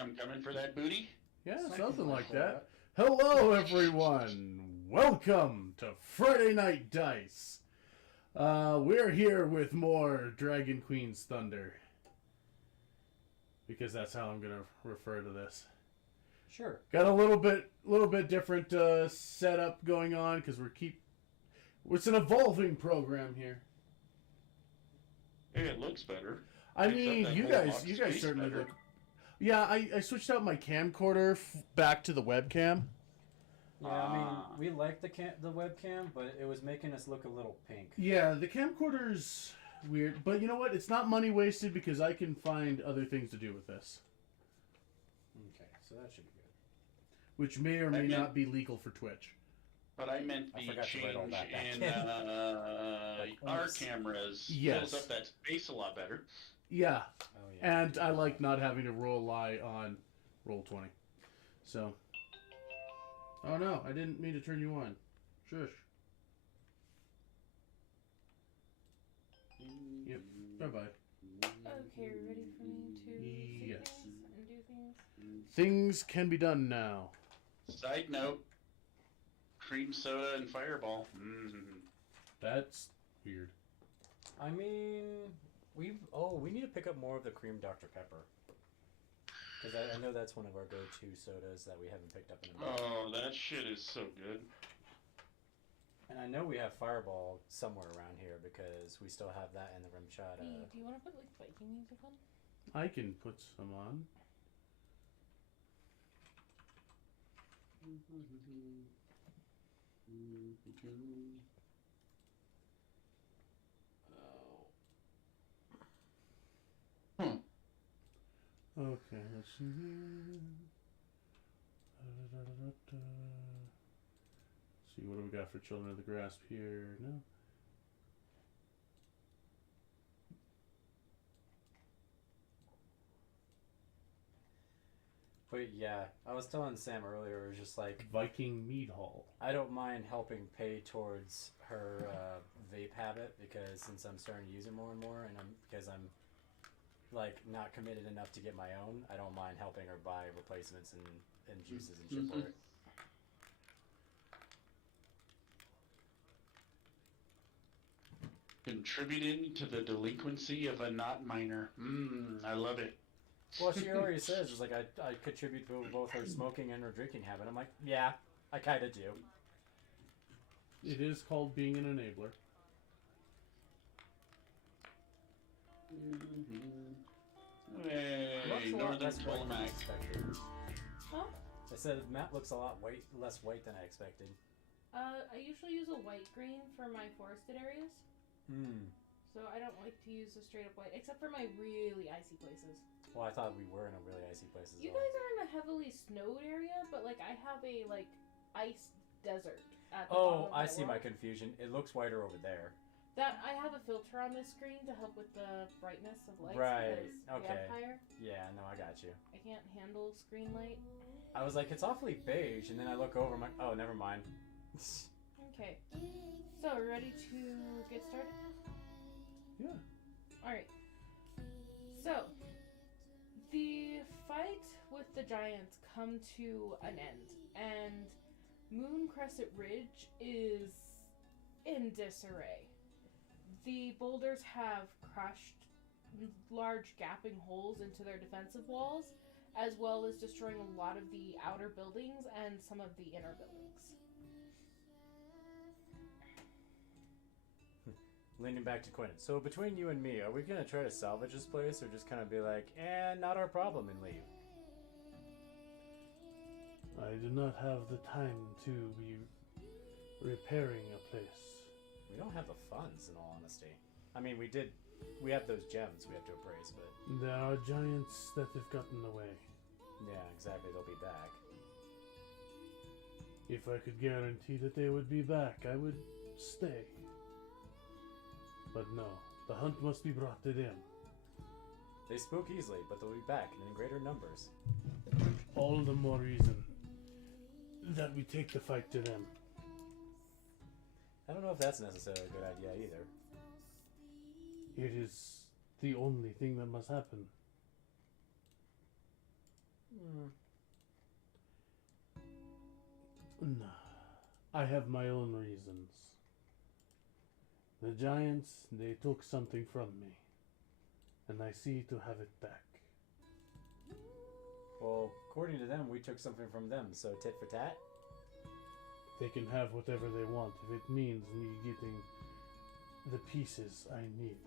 I'm coming for that booty. Yeah, something like that. Hello, everyone. Welcome to Friday Night Dice. We're here with more Dragon Queen's Thunder. Because that's how I'm going to refer to this. Sure. Got a little bit different setup going on because it's an evolving program here. Hey, it looks better. I mean, you guys certainly better. look. Yeah, I switched out my camcorder back to the webcam. Yeah, I mean, we liked the webcam, but it was making us look a little pink. Yeah, the camcorder's weird, but you know what? It's not money wasted because I can find other things to do with this. Okay, so that should be good. Which may or may not be legal for Twitch. But I meant the change in our cameras fills up that space a lot better. Yeah. Oh, yeah. And I like not having to rely on Roll20. So. Oh no, I didn't mean to turn you on. Shush. Yep. Bye-bye. Okay, ready for me to say things and do things? Things can be done now. Side note, cream soda and Fireball. Mm-hmm. That's weird. I mean, we need to pick up more of the cream Dr. Pepper. Because I know that's one of our go-to sodas that we haven't picked up in a minute. Oh, that shit is so good. And I know we have Fireball somewhere around here because we still have that in the Rimshot. Do you want to put like Viking music on? I can put some on. Hmm. Okay, let's see here. See, what do we got for Children of the Grasp here? No. But yeah, I was telling Sam earlier, it was just like... Viking Mead Hall. I don't mind helping pay towards her vape habit because since I'm starting to use it more and more, and because I'm like not committed enough to get my own, I don't mind helping her buy replacements and juices and shit for it. Contributing to the delinquency of a not minor. I love it. Well, she already says, it's like, I contribute to both her smoking and her drinking habit. I'm like, yeah, I kind of do. It is called being an enabler. Hey, Northern Tolmac. Huh? I said Matt looks a lot less white than I expected. I usually use a white green for my forested areas. So I don't like to use a straight up white, except for my really icy places. Well, I thought we were in a really icy place as You well. guys are in a heavily snowed area, but like I have a like ice desert at the bottom of I see world. my confusion. It looks whiter over there. That I have a filter on this screen to help with the brightness of lights. Right, Because we okay. have higher. Yeah, no, I got you. I can't handle screen light. I was like, it's awfully beige, and then I look over, I'm like, oh, never mind. Okay. So, we're ready to get started? Yeah. Alright. So, the fight with the giants come to an end, and Moon Crescent Ridge is in disarray. The boulders have crushed large gapping holes into their defensive walls, as well as destroying a lot of the outer buildings and some of the inner buildings. Leaning back to Quentin. So between you and me, are we going to try to salvage this place, or just kind of be like, not our problem, and leave? I do not have the time to be repairing a place. We don't have the funds, in all honesty. I mean, we have those gems we have to appraise, but... There are giants that have gotten away. Yeah, exactly, they'll be back. If I could guarantee that they would be back, I would stay. But no, the hunt must be brought to them. They spook easily, but they'll be back and in greater numbers. All the more reason that we take the fight to them. I don't know if that's necessarily a good idea either. It is the only thing that must happen. No, I have my own reasons. The giants, they took something from me, and I see to have it back. Well, according to them, we took something from them, so tit for tat? They can have whatever they want if it means me getting the pieces I need.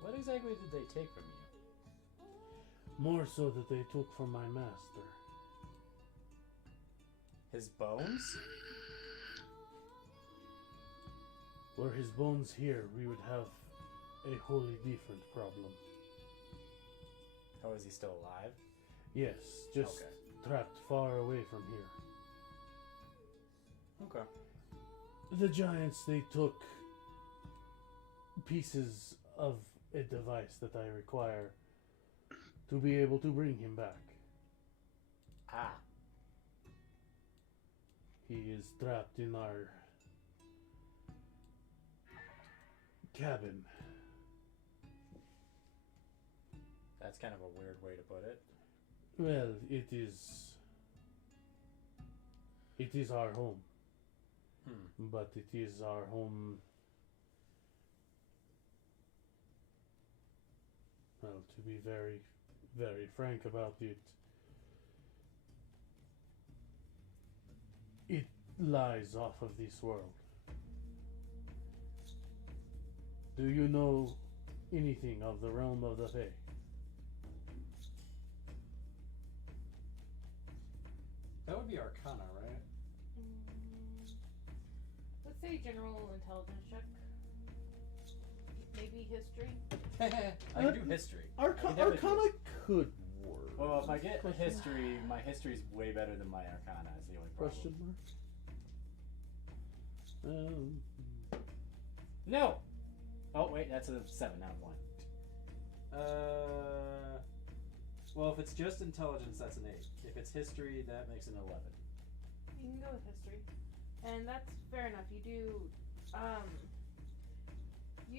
What exactly did they take from you? More so that they took from my master. His bones? Were his bones here, we would have a wholly different problem. Oh, is he still alive? Yes, just trapped far away from here. Okay. The giants, they took pieces of a device that I require to be able to bring him back. Ah. He is trapped in our cabin. That's kind of a weird way to put it. Well, it is our home. But it is our home. Well, to be very, very frank about it, it lies off of this world. Do you know anything of the realm of the Fae? That would be Arcana, right? Let's say general intelligence check. Maybe history. I can do history. Arcana could work. Well, if I get history, my history's way better than my Arcana. Is the only problem. Question mark? No. Oh wait, that's a 7, not a 1. Well, if it's just intelligence, that's an 8. If it's history, that makes an 11. You can go with history, and that's fair enough. You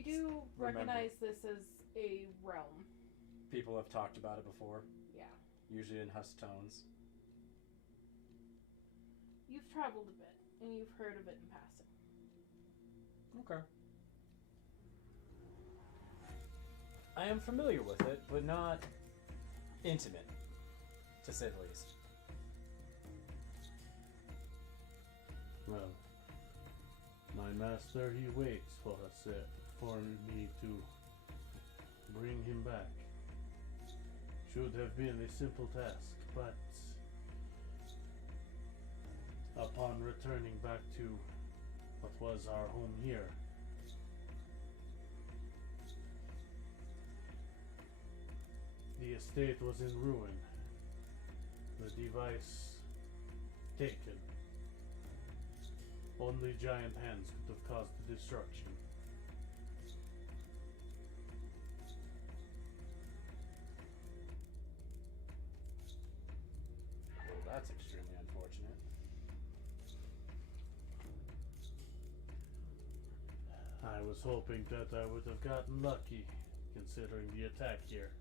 do recognize this as a realm. People have talked about it before. Yeah. Usually in hushed tones. You've traveled a bit, and you've heard of it in passing. Okay. I am familiar with it, but not intimate, to say the least. Well, my master, he waits for us, for me to bring him back. Should have been a simple task, but upon returning back to what was our home here, the estate was in ruin. The device taken. Only giant hands could have caused the destruction. Well, that's extremely unfortunate. I was hoping that I would have gotten lucky, considering the attack here.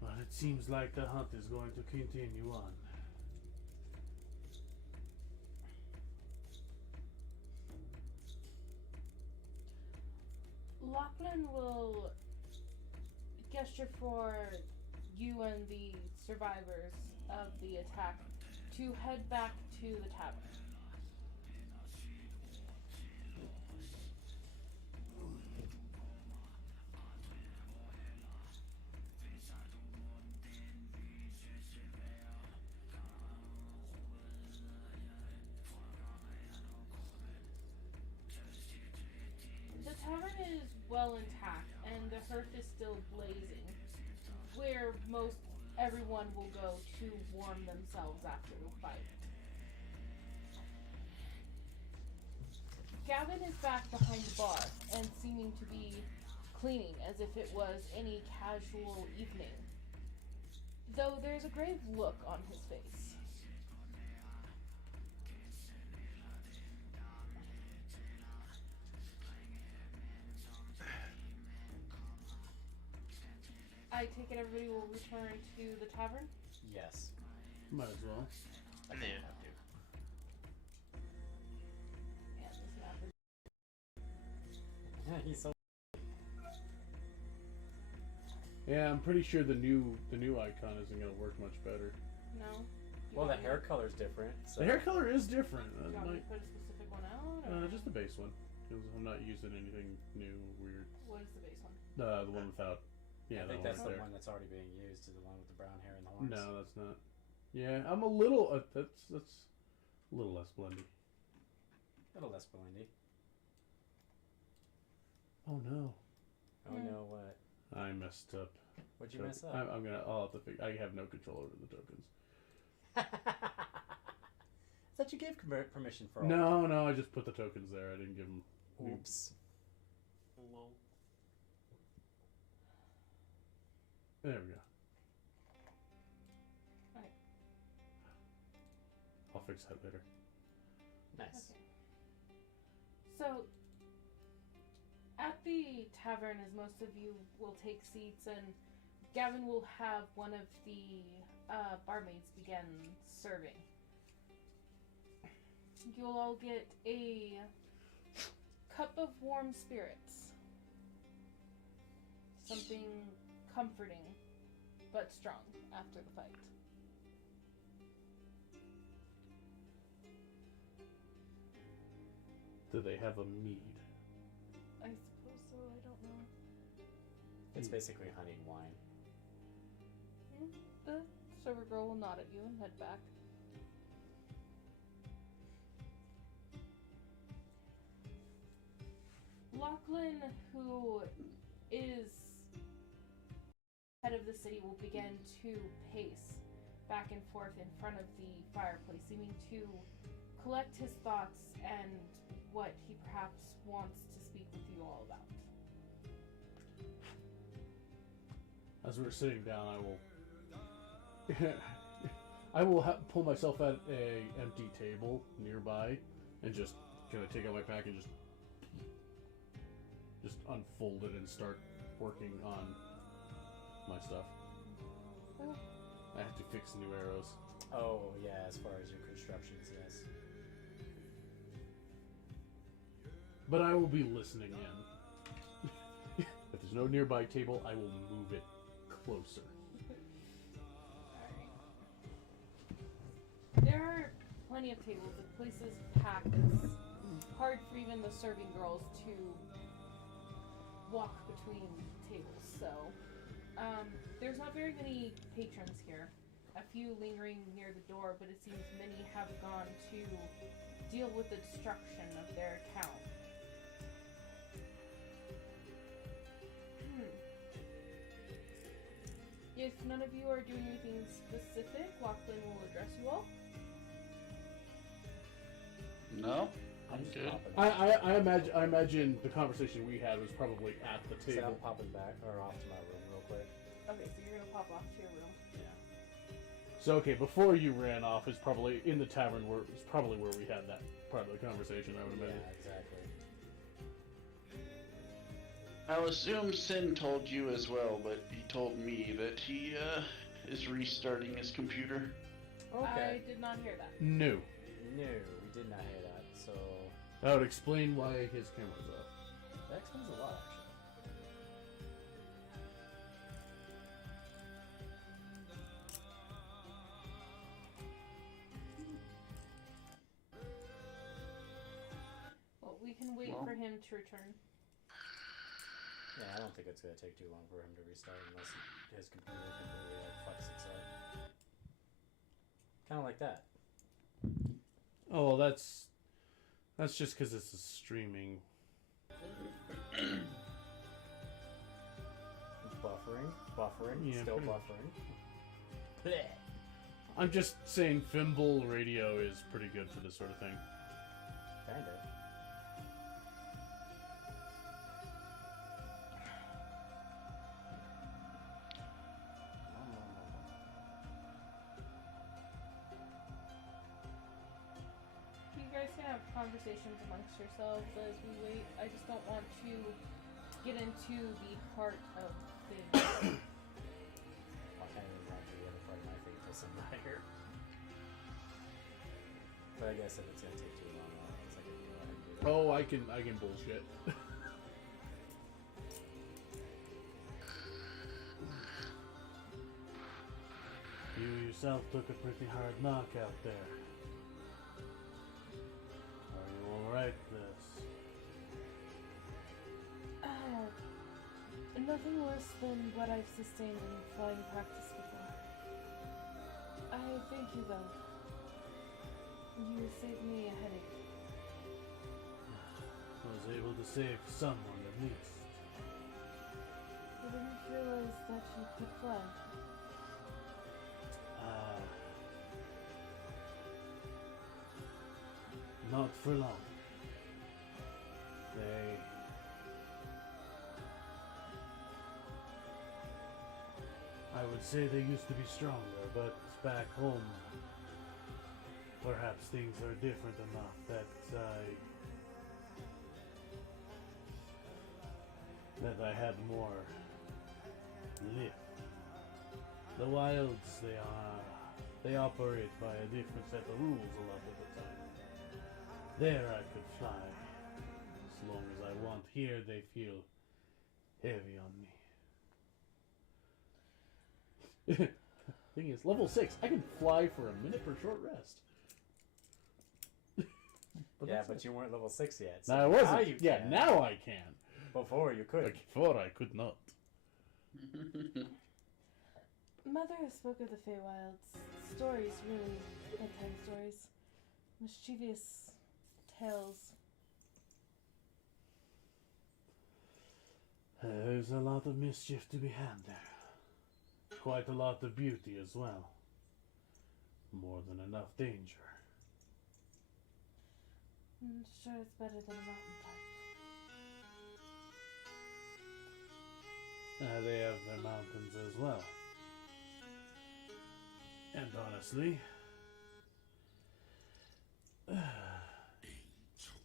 But it seems like the hunt is going to continue on. Lachlan will gesture for you and the survivors of the attack to head back to the tavern. The tavern is well intact, and the hearth is still blazing, where most everyone will go to warm themselves after the fight. Gavin is back behind the bar and seeming to be cleaning as if it was any casual evening, though there's a grave look on his face. I take it everybody will return to the tavern? Yes. Might as well. I think I have to. Yeah, this map is... Yeah, he's so. Yeah, I'm pretty sure the new icon isn't gonna work much better. No? Well, the hair color's different. So. The hair color is different. You want me to put a specific one out? Or? Just the base one. 'Cause I'm not using anything new, weird. What is the base one? The one without. Yeah, I think that that's one the right one that's already being used, is the one with the brown hair and the there. horns. No, that's not. Yeah, I'm a little. That's a little less blendy. A little less blendy. Oh no. Oh no, what? I messed up. What'd you mess up? I'm gonna. I'll have to fix. I have no control over the tokens. I thought you gave permission for all. No, I just put the tokens there. I didn't give them. Oops. Lol. There we go. Alright. I'll fix that later. Nice. Okay. So, at the tavern, as most of you will take seats, and Gavin will have one of the barmaids begin serving. You'll all get a cup of warm spirits. Something comforting, but strong after the fight. Do they have a mead? I suppose so, I don't know. It's basically honey and wine. The server girl will nod at you and head back. Lachlan, who is head of the city, will begin to pace back and forth in front of the fireplace, seeming to collect his thoughts and what he perhaps wants to speak with you all about. As we're sitting down, I will pull myself at a empty table nearby and just kind of take out my pack and just unfold it and start working on my stuff. Oh. I have to fix new arrows. Oh, yeah, as far as your constructions, yes. But I will be listening in. If there's no nearby table, I will move it closer. There are plenty of tables. The place is packed. It's hard for even the serving girls to walk between tables. So, there's not very many patrons here. A few lingering near the door, but it seems many have gone to deal with the destruction of their account. If none of you are doing anything specific, Lachlan will address you all. No, I'm just good. popping. I imagine the conversation we had was probably at the So I'm table. popping back or off to my room real quick. Okay, so you're gonna pop off to your room. Yeah. So okay, before you ran off, is probably in the tavern where is probably where we had that part of the conversation. I would imagine. Yeah, exactly. I'll assume Sin told you as well, but he told me that he is restarting his computer. Okay. I did not hear that. No. No, we did not hear that. So That would explain why his camera's off. that explains a lot, actually. Well, we can wait for him to return. Yeah, I don't think it's gonna take too long for him to restart unless his computer completely like fucks itself. Kind of like that. Oh, well, that's just because it's a streaming. Buffering, Yeah, still pretty much. buffering. Blech. I'm just saying, Fimble Radio is pretty good for this sort of thing. Kinda. You guys can have conversations amongst yourselves as we wait. I just don't want to get into the heart of things. send by her. But I guess if it's gonna take too long, it's like a go ahead and do that. Oh, I can bullshit. You yourself took a pretty hard knock out there. Are you alright, Liz? Nothing worse than what I've sustained in flying practice before. I thank you, though. You saved me a headache. I was able to save someone at least. I didn't realize that you could fly. Not for long. I would say they used to be stronger, but back home, perhaps things are different enough that I had more lift. The wilds, they operate by a different set of rules a lot of the time. There I could fly as long as I want. Here they feel heavy on me. Thing is, level 6, I can fly for a minute for short rest. But you weren't level 6 yet. So now I wasn't. Now you can. Now I can. Before you could. Before I could not. Mother spoke of the Feywilds. Stories, really. Bedtime stories. Mischievous tales. There's a lot of mischief to be had there. Quite a lot of beauty as well. More than enough danger. I'm sure it's better than a mountaintop. They have their mountains as well. And honestly,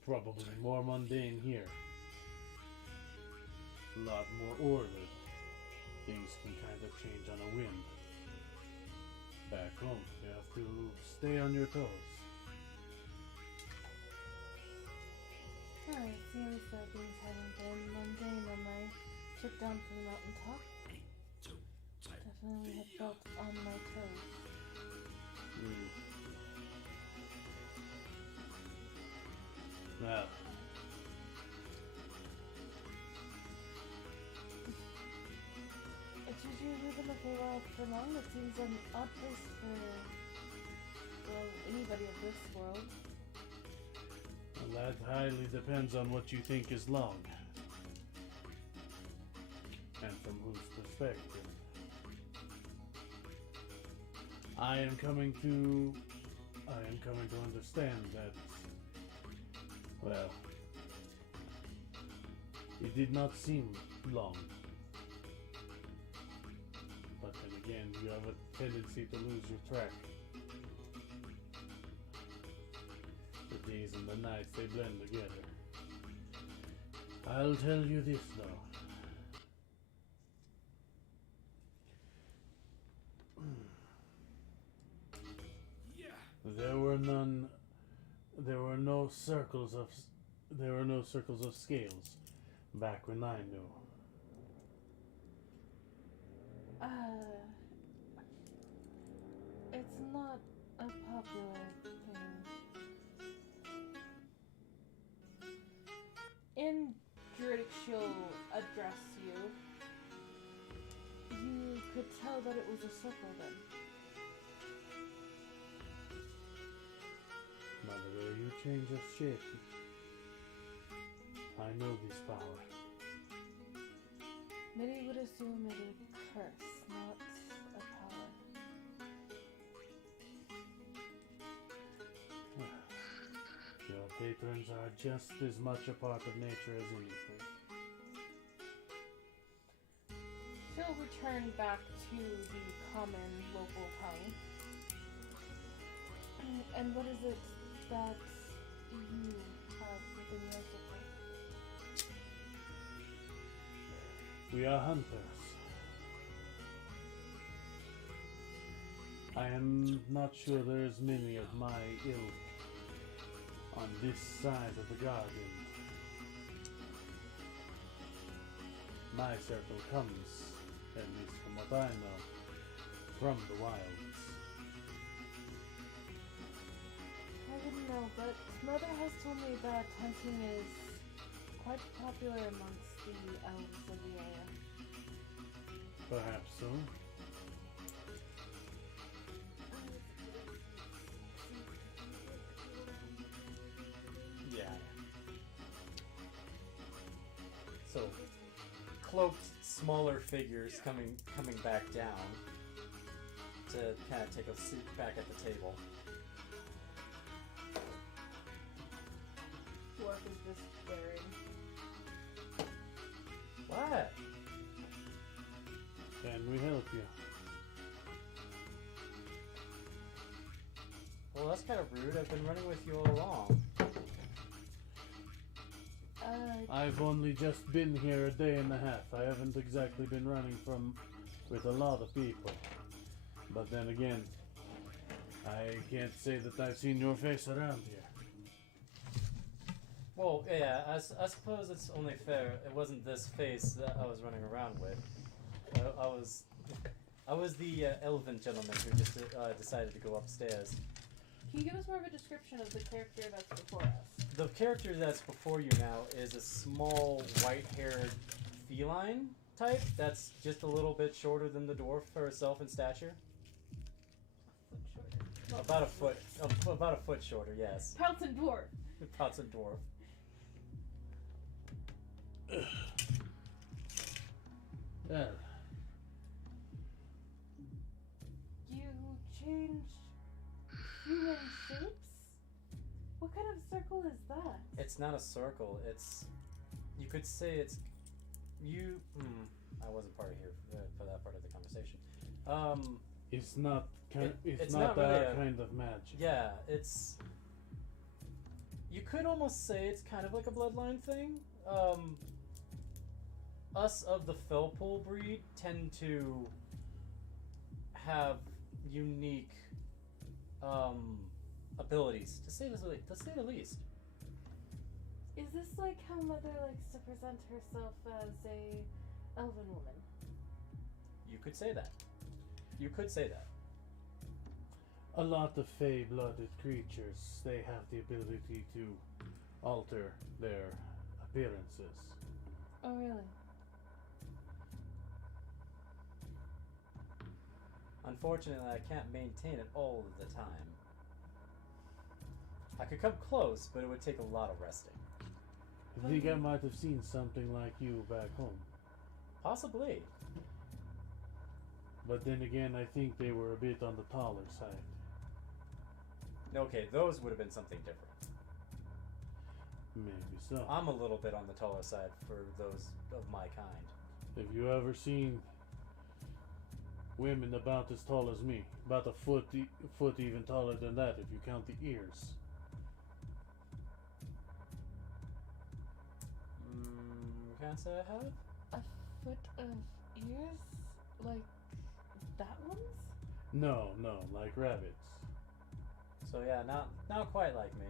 probably more mundane here. A lot more ordered. Things can kind of change on a whim. Back home, you have to stay on your toes. It seems that things haven't been mundane on my trip down from the mountaintop. Definitely have felt on my toes. Well, Did you live in the Feywild for long? It seems an odd place for, well, anybody of this world. well, that highly depends on what you think is long. And from whose perspective. I am coming to understand that, well, it did not seem long. But then again, you have a tendency to lose your track. The days and the nights, they blend together. I'll tell you this, though. There were no circles of scales back when I knew. It's not a popular thing. In Druidic, she'll address you. You could tell that it was a circle then. By the way you change of shape, I know this power. Many would assume it is a curse, not a power. Your patrons are just as much a part of nature as anything. She'll return back to the common local tongue. And what is it that you have within your circle? We are hunters. I am not sure there's many of my ilk on this side of the garden. My circle comes, at least from what I know, from the wilds. I wouldn't know, but Mother has told me that hunting is quite popular amongst the elves of the area. Perhaps so. Yeah. So, cloaked, smaller figures coming back down to kind of take a seat back at the table. Dwarf is just staring. What? Can we help you? Well, that's kind of rude. I've been running with you all along. I've only just been here a day and a half. I haven't exactly been running from with a lot of people. But then again, I can't say that I've seen your face around here. Well, yeah, I suppose it's only fair. It wasn't this face that I was running around with. I was the elven gentleman who just decided to go upstairs. Can you give us more of a description of the character that's before us? The character that's before you now is a small, white-haired feline type that's just a little bit shorter than the dwarf for herself in stature. About a foot shorter, yes. Pelton dwarf. Poutzen dwarf. Well, You change human shapes? What kind of circle is that? It's not a circle. It's, you could say it's, you. I wasn't part of here for that part of the conversation. it's not it's not not really that a- kind of magic. Yeah, it's. You could almost say it's kind of like a bloodline thing. Us of the Felpool breed tend to have unique abilities, to say the least. Is this like how Mother likes to present herself as a elven woman? You could say that. You could say that. A lot of fey-blooded creatures, they have the ability to alter their appearances. Oh, really? Unfortunately, I can't maintain it all of the time. I could come close, but it would take a lot of resting. I think I might have seen something like you back home. Possibly. But then again, I think they were a bit on the taller side. Okay, those would have been something different. Maybe so. I'm a little bit on the taller side for those of my kind. Have you ever seen women about as tall as me? About a foot even taller than that if you count the ears. Can't say I have. A foot of ears? Like that one's? No, like rabbits. So yeah, not quite like me.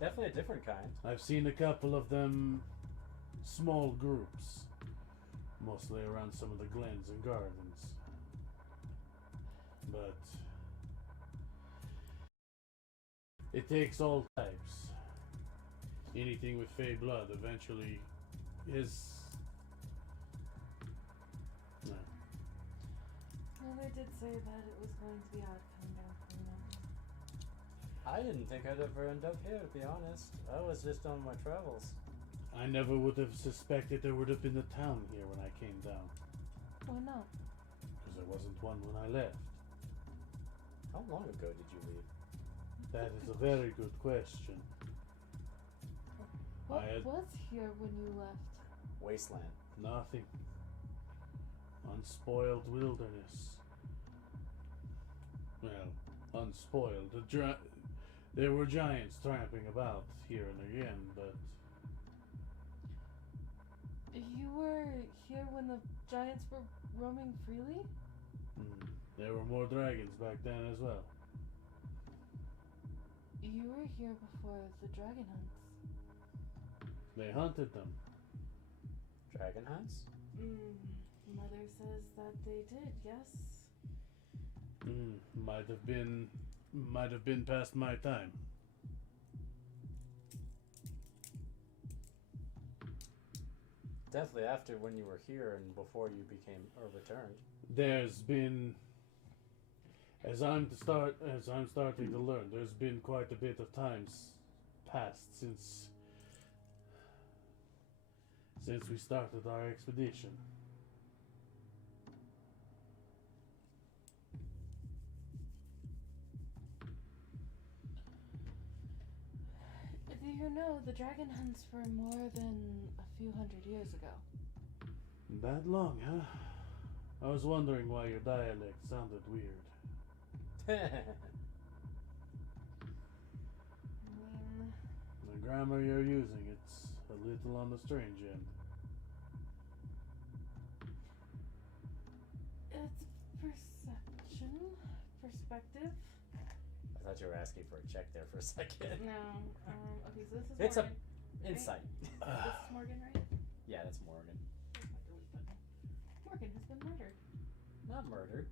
Definitely a different kind. I've seen a couple of them small groups. Mostly around some of the glens and gardens. But it takes all types. Anything with fey blood eventually is... No. Mother did say that it was going to be odd coming down from them. I didn't think I'd ever end up here, to be honest. I was just on my travels. I never would have suspected there would have been a town here when I came down. Why not? Because there wasn't one when I left. How long ago did you leave? That is a very good question. What I had- was here when you left? Wasteland. Nothing. Unspoiled wilderness. Well, unspoiled. There were giants tramping about here and again, but... You were here when the giants were roaming freely? There were more dragons back then as well. You were here before the dragon hunts. They hunted them. Dragon hunts? Mother says that they did, yes? Might have been past my time. Definitely after when you were here and before you became or returned. There's been, as I'm starting to learn, there's been quite a bit of times passed since we started our expedition. Do you know the dragon hunts were more than a few hundred years ago? That long, huh? I was wondering why your dialect sounded weird. The grammar you're using, it's a little on the strange end. It's perspective. I thought you were asking for a check there for a second. No, okay, so this is It's Morgan. Insight. This is Morgan, right? Yeah, that's Morgan. Where's my delete button? Morgan has been murdered. Not murdered.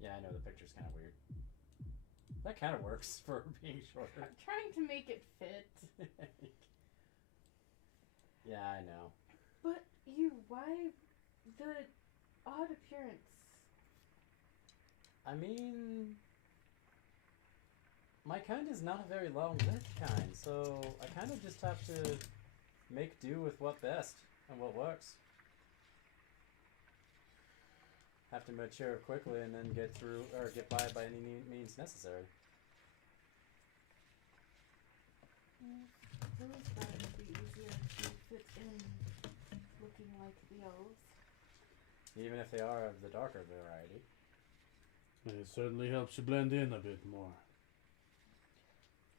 Yeah, I know the picture's kind of weird. That kind of works for being shorter. I'm trying to make it fit. Yeah, I know. But why the odd appearance? I mean, my kind is not a very long-lived kind, so I kind of just have to make do with what best and what works. Have to mature quickly and then get through or get by any means necessary. Those guys would be easier to fit in looking like the elves. Even if they are of the darker variety. It certainly helps you blend in a bit more.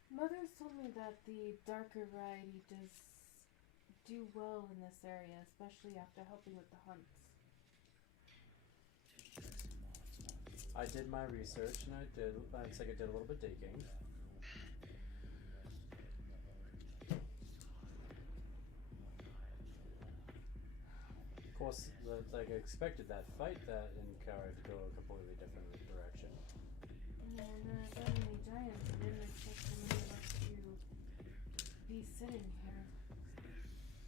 Mother's told me that the darker variety does do well in this area, especially after helping with the hunts. I did my research and I did a little bit digging. Of course, like I expected that fight that encouraged to go a completely different direction. Yeah, and there are so many giants, I didn't expect so many of us to be sitting here.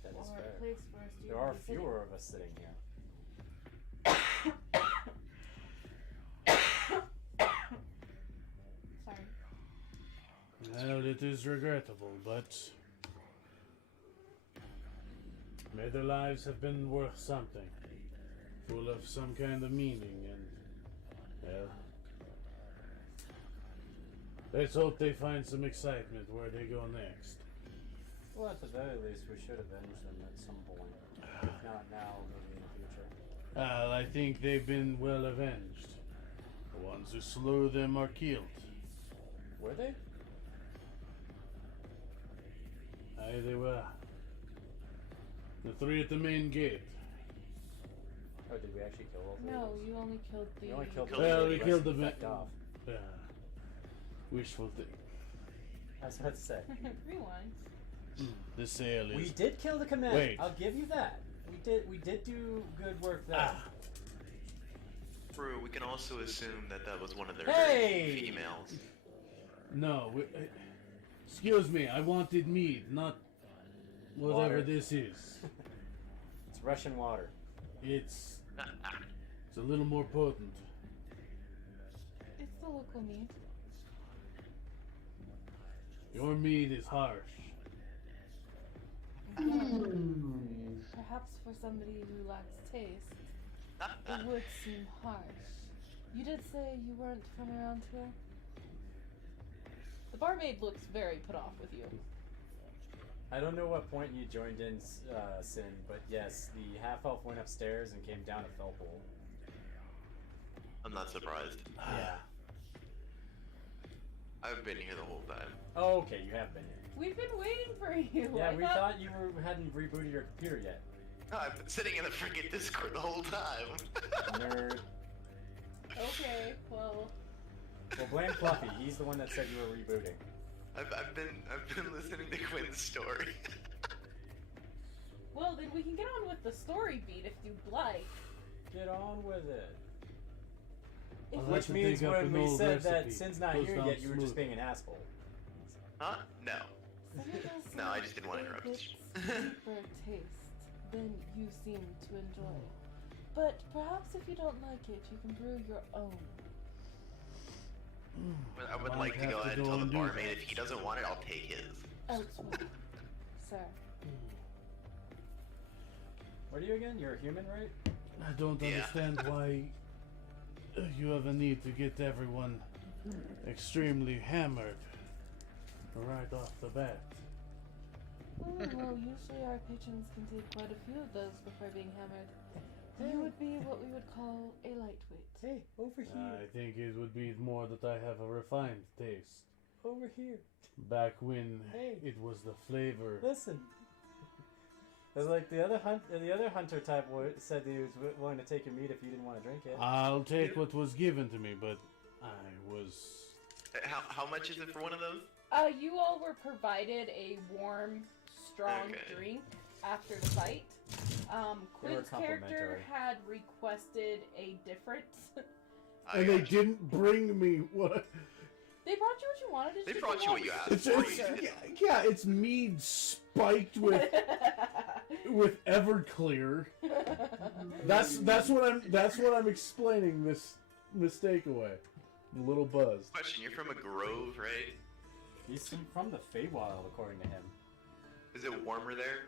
That is Or fair. a place for us to There even are be sitting. fewer of us sitting here. Sorry. Well, it is regrettable, but may their lives have been worth something, full of some kind of meaning, and, well, let's hope they find some excitement where they go next. Well, at the very least, we should avenge them at some point. If not now, maybe in the future. Well, I think they've been well avenged. The ones who slew them are killed. Were they? Aye, they were. The three at the main gate. Oh, did we actually kill all three? No, of those? you only killed the... We only killed the Well, we rest killed the infect off. Wishful thing. I was about to say. Rewind. The sail is. We did kill the commander. Wait. I'll give you that. We did do good work there. Brew, we can also assume that that was one of their Hey! females. No, excuse me. I wanted mead, not whatever Water. this is. It's Russian water. It's a little more potent. It's the local mead. Your mead is harsh. Perhaps for somebody who lacks taste, it would seem harsh. You did say you weren't from around here? The barmaid looks very put off with you. I don't know what point you joined in, Sin, but yes, the half-elf went upstairs and came down a fell hole. I'm not surprised. Yeah. I've been here the whole time. Oh, okay, you have been here. We've been waiting for you. Yeah, I we thought you hadn't rebooted your computer yet. No, I've been sitting in the freaking Discord the whole time. Nerd. Okay, well, Well, blame Fluffy. He's the one that said you were rebooting. I've been listening to Quinn's story. then we can get on with the story beat if you'd like. Get on with it. If I'll we- have Which to means dig up when an we old said that recipe. Sin's not Goes here down yet, you were just smooth. being an asshole. Huh? No. Someone else No, I likes just didn't want to interrupt a you. deeper taste than you seem to enjoy. But perhaps if you don't like it, you can brew your own. I would Might like to have go to ahead go and tell the and do barmaid that. if he doesn't want it, I'll take his. Elsewhere, sir. What are you again? You're a human, right? I don't Yeah. understand why you have a need to get everyone extremely hammered right off the bat. Well, usually our patrons can take quite a few of those before being hammered. You would be what we would call a lightweight. Hey, over I think it would be more that I have a refined taste. Over here. Back when Hey. it was the flavor. Listen. It's like the other hunter type said he was willing to take your meat if you didn't want to drink it. I'll take what was given to me, but I was. How much is it for one of those? You all were provided a warm, strong Okay. drink after the fight. They were Quinn's character complimentary. had requested a different. And they didn't bring me what. They brought you what you wanted. It's They just brought a you what you warm asked It's, for. it's yeah, it's mead spiked with Everclear. That's what I'm explaining this mistake away. A little buzz. Question, you're from a grove, right? He's from the Feywild, according to him. Is it warmer there?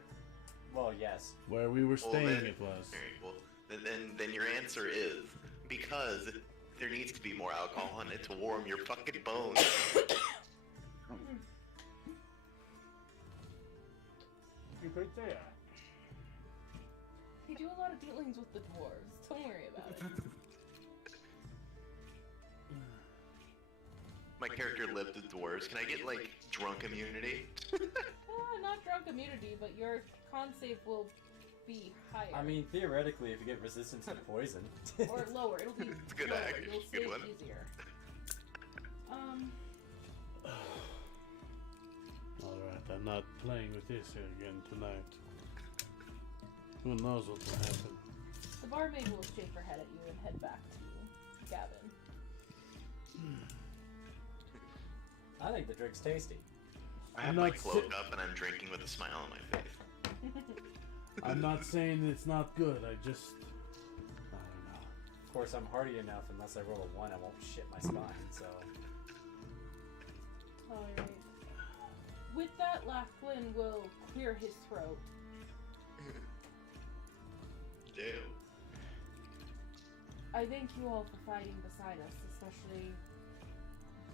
Well, yes. Where we were Well, staying, then- it was. Alright, well, then your answer is because there needs to be more alcohol in it to warm your fucking bones. You could say that. They do a lot of dealings with the dwarves. Don't worry about it. My character lived with dwarves. Can I get, like, drunk immunity? Not drunk immunity, but your con save will be higher. I mean, theoretically, if you get resistance to poison. or lower. It'll be It's a good lower. hack. You'll Good save one. easier. Alright, I'm not playing with this here again tonight. Who knows what will happen? The barmaid will shake her head at you and head back to Gavin. I think the drink's tasty. I have I'm my not cloak up and I'm drinking with a smile on my face. I'm not saying it's not good, I don't know. Of course, I'm hardy enough. Unless I roll a 1, I won't shit my spine. So. Alright. With that, Lachlan will clear his throat. Damn. I thank you all for fighting beside us, especially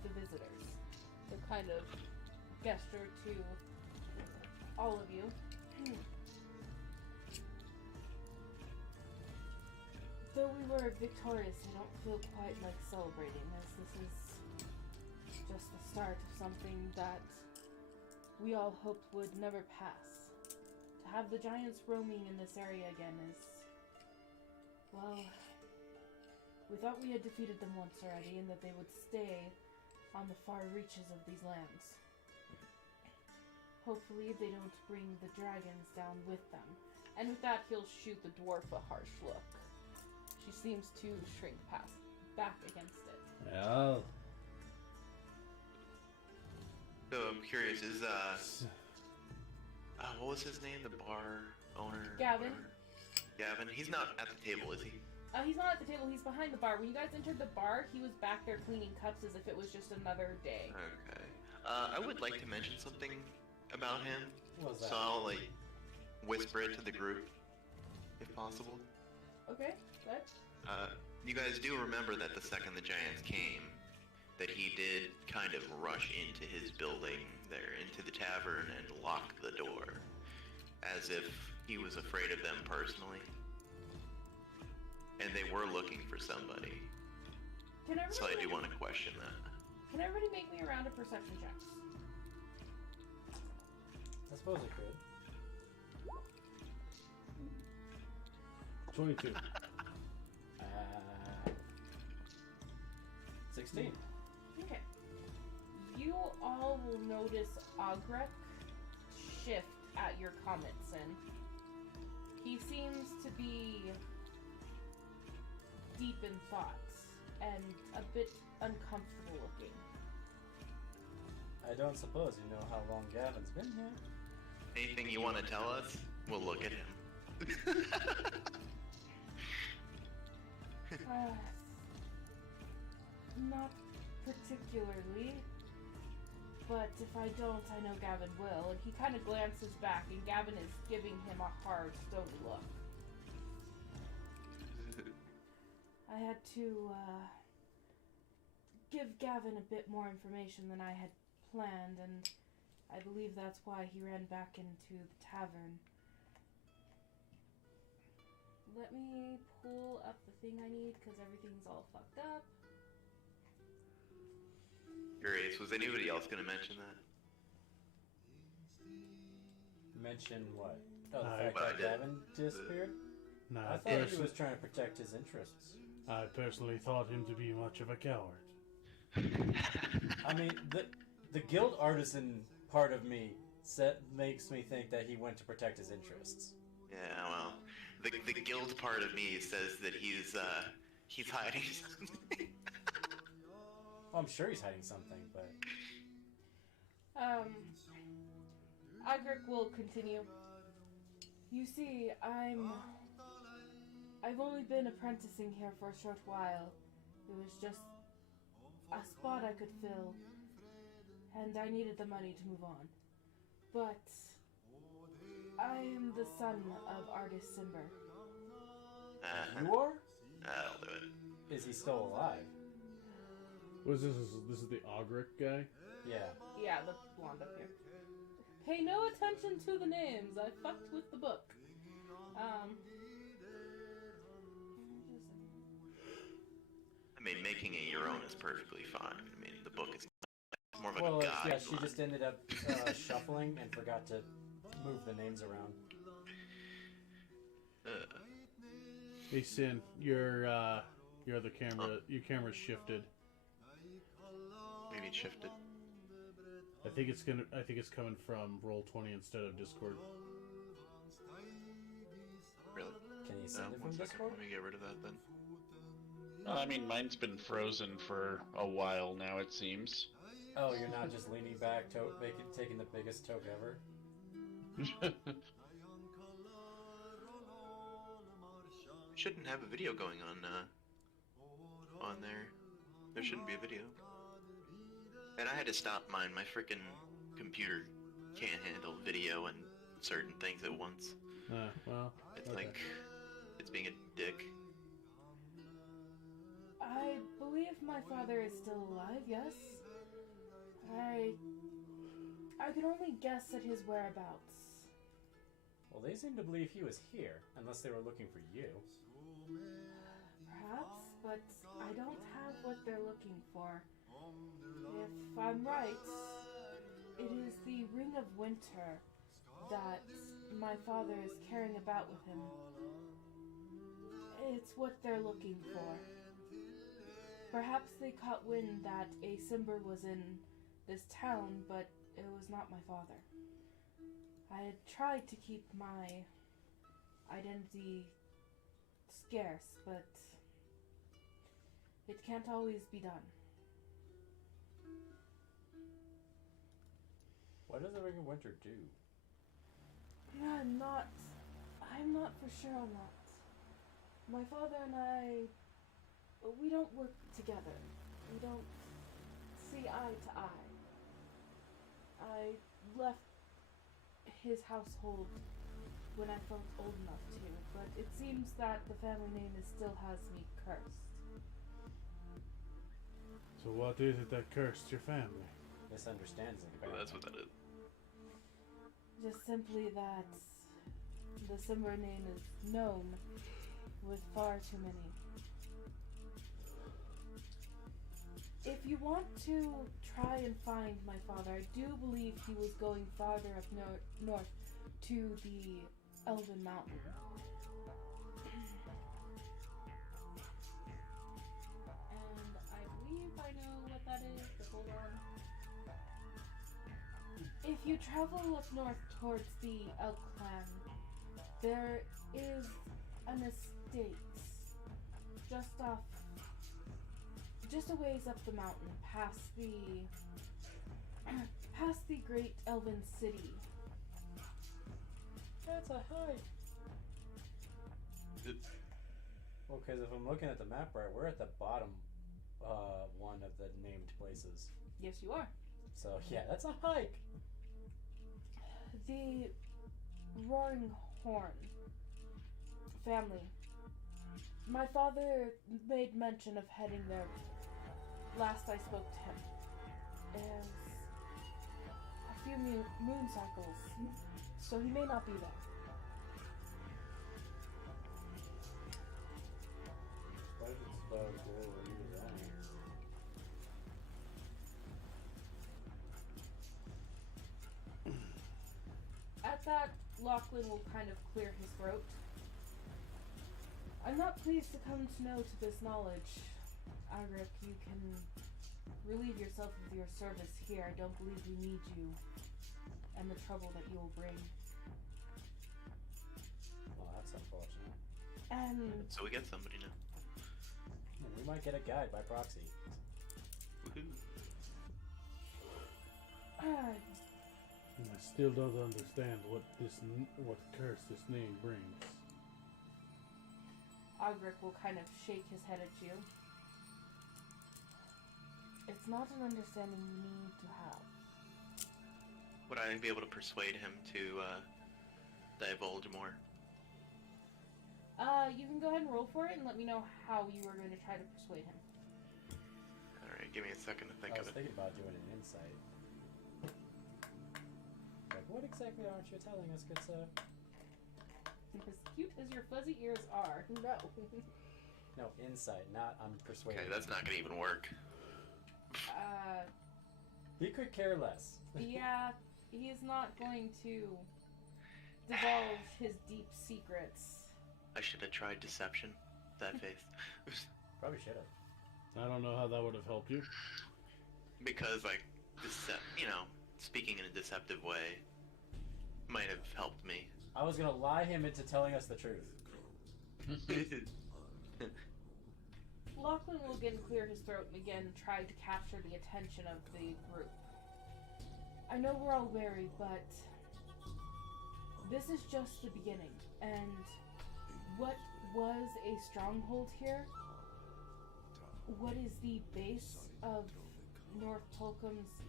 the visitors. The kind of gesture to all of you. Though we were victorious, I don't feel quite like celebrating, as this is just the start of something that we all hoped would never pass. To have the giants roaming in this area again is, well, we thought we had defeated them once already and that they would stay on the far reaches of these lands. Hopefully they don't bring the dragons down with them. And with that, he'll shoot the dwarf a harsh look. She seems to shrink back against it. Yeah. So I'm curious, is what was his name? The bar owner? Gavin. whatever? Gavin. He's not at the table, is he? He's not at the table, he's behind the bar. When you guys entered the bar, he was back there cleaning cups as if it was just another day. Okay. I would like to mention something about him. What was that? So I'll like whisper it to the group, if possible. Okay, good. You guys do remember that the second the giants came, that he did kind of rush into his building there, into the tavern, and lock the door, as if he was afraid of them personally. And they were looking for somebody. Can So I everybody, do want to question that. can everybody make me a round of perception checks? I suppose it could. 22. 16. Okay. You all will notice Agrek shift at your comment, Sin. He seems to be deep in thoughts and a bit uncomfortable looking. I don't suppose you know how long Gavin's been here. Anything you want to tell us? We'll look at him. Not particularly. But if I don't, I know Gavin will. And he kind of glances back, and Gavin is giving him a hard, stony look. I had to, give Gavin a bit more information than I had planned, and I believe that's why he ran back into the tavern. Let me pull up the thing I need, because everything's all fucked up. Curious, was anybody else going to mention that? Mention what? Oh, the I- fact Well, I that did. Gavin disappeared? No, I thought he was trying to protect his interests. I personally thought him to be much of a coward. I mean, the guild artisan part of me makes me think that he went to protect his interests. Yeah, well, the guild part of me says that he's hiding something. Well, I'm sure he's hiding something, but... Agrek will continue. You see, I've only been apprenticing here for a short while. It was just a spot I could fill, and I needed the money to move on. But I am the son of artist Simber. You are? I'll do it. Is he still alive? Was this is the Ogric guy? Yeah. Yeah, the blonde up here. Pay no attention to the names. I fucked with the book. I mean, making it your own is perfectly fine. I mean, the book is more of a Well, guide. yeah, she just ended up shuffling and forgot to move the names around. Hey Sin, your other camera, your camera's shifted. Maybe it shifted. I think it's coming from Roll20 instead of Discord. Really? Can you send it One from second. Discord? Let me get rid of that then. I mean, mine's been frozen for a while now, it seems. Oh, you're not just leaning back, taking the biggest toke ever? Shouldn't have a video going on there. There shouldn't be a video. And I had to stop mine. My freaking computer can't handle video and certain things at once. Well, It's okay. like it's being a dick. I believe my father is still alive, yes. I could only guess at his whereabouts. Well, they seem to believe he was here, unless they were looking for you. Perhaps, but I don't have what they're looking for. If I'm right, it is the Ring of Winter that my father is carrying about with him. It's what they're looking for. Perhaps they caught wind that a Simber was in this town, but it was not my father. I had tried to keep my identity scarce, but it can't always be done. What does the Ring of Winter do? I'm not for sure on that. My father and I, we don't work together. We don't see eye to eye. I left his household when I felt old enough to, but it seems that the family name still has me cursed. So what is it that cursed your family? Misunderstanding. Well, that's what that is. Just simply that the Simber name is known with far too many. If you want to try and find my father, I do believe he was going farther up north to the Elven Mountain. that is, but hold on. If you travel up north towards the Elk Clan, there is an estate just a ways up the mountain, past the great elven city. That's a hike. Well, because if I'm looking at the map right, we're at the bottom one of the named places. Yes, you are. So, yeah, that's a hike. The Roaring Horn family. My father made mention of heading there last I spoke to him. Is a few moon cycles, so he may not be there. What if it's about where he was at? At that, Lachlan will kind of clear his throat. I'm not pleased to come to know to this knowledge. Agric, you can relieve yourself of your service here. I don't believe we need you and the trouble that you will bring. Well, that's unfortunate. And So we get somebody now. We might get a guide by proxy. Woohoo. I still don't understand what curse this name brings. Agric will kind of shake his head at you. It's not an understanding you need to have. Would I be able to persuade him to divulge more? You can go ahead and roll for it and let me know how you are going to try to persuade him. Alright, give me a second to think I of was it. thinking about doing an insight. Like, what exactly aren't you telling us, good sir? As cute as your fuzzy ears are, no. No, insight, not I'm persuading. Okay, that's not gonna even work. He could care less. Yeah, he is not going to divulge his deep secrets. I should have tried deception. That face. Probably should have. I don't know how that would have helped you. Because, like, speaking in a deceptive way might have helped me. I was gonna lie him into telling us the truth. Lachlan will again clear his throat and again try to capture the attention of the group. I know we're all wary, but this is just the beginning. And what was a stronghold here, what is the base of North Tolkien's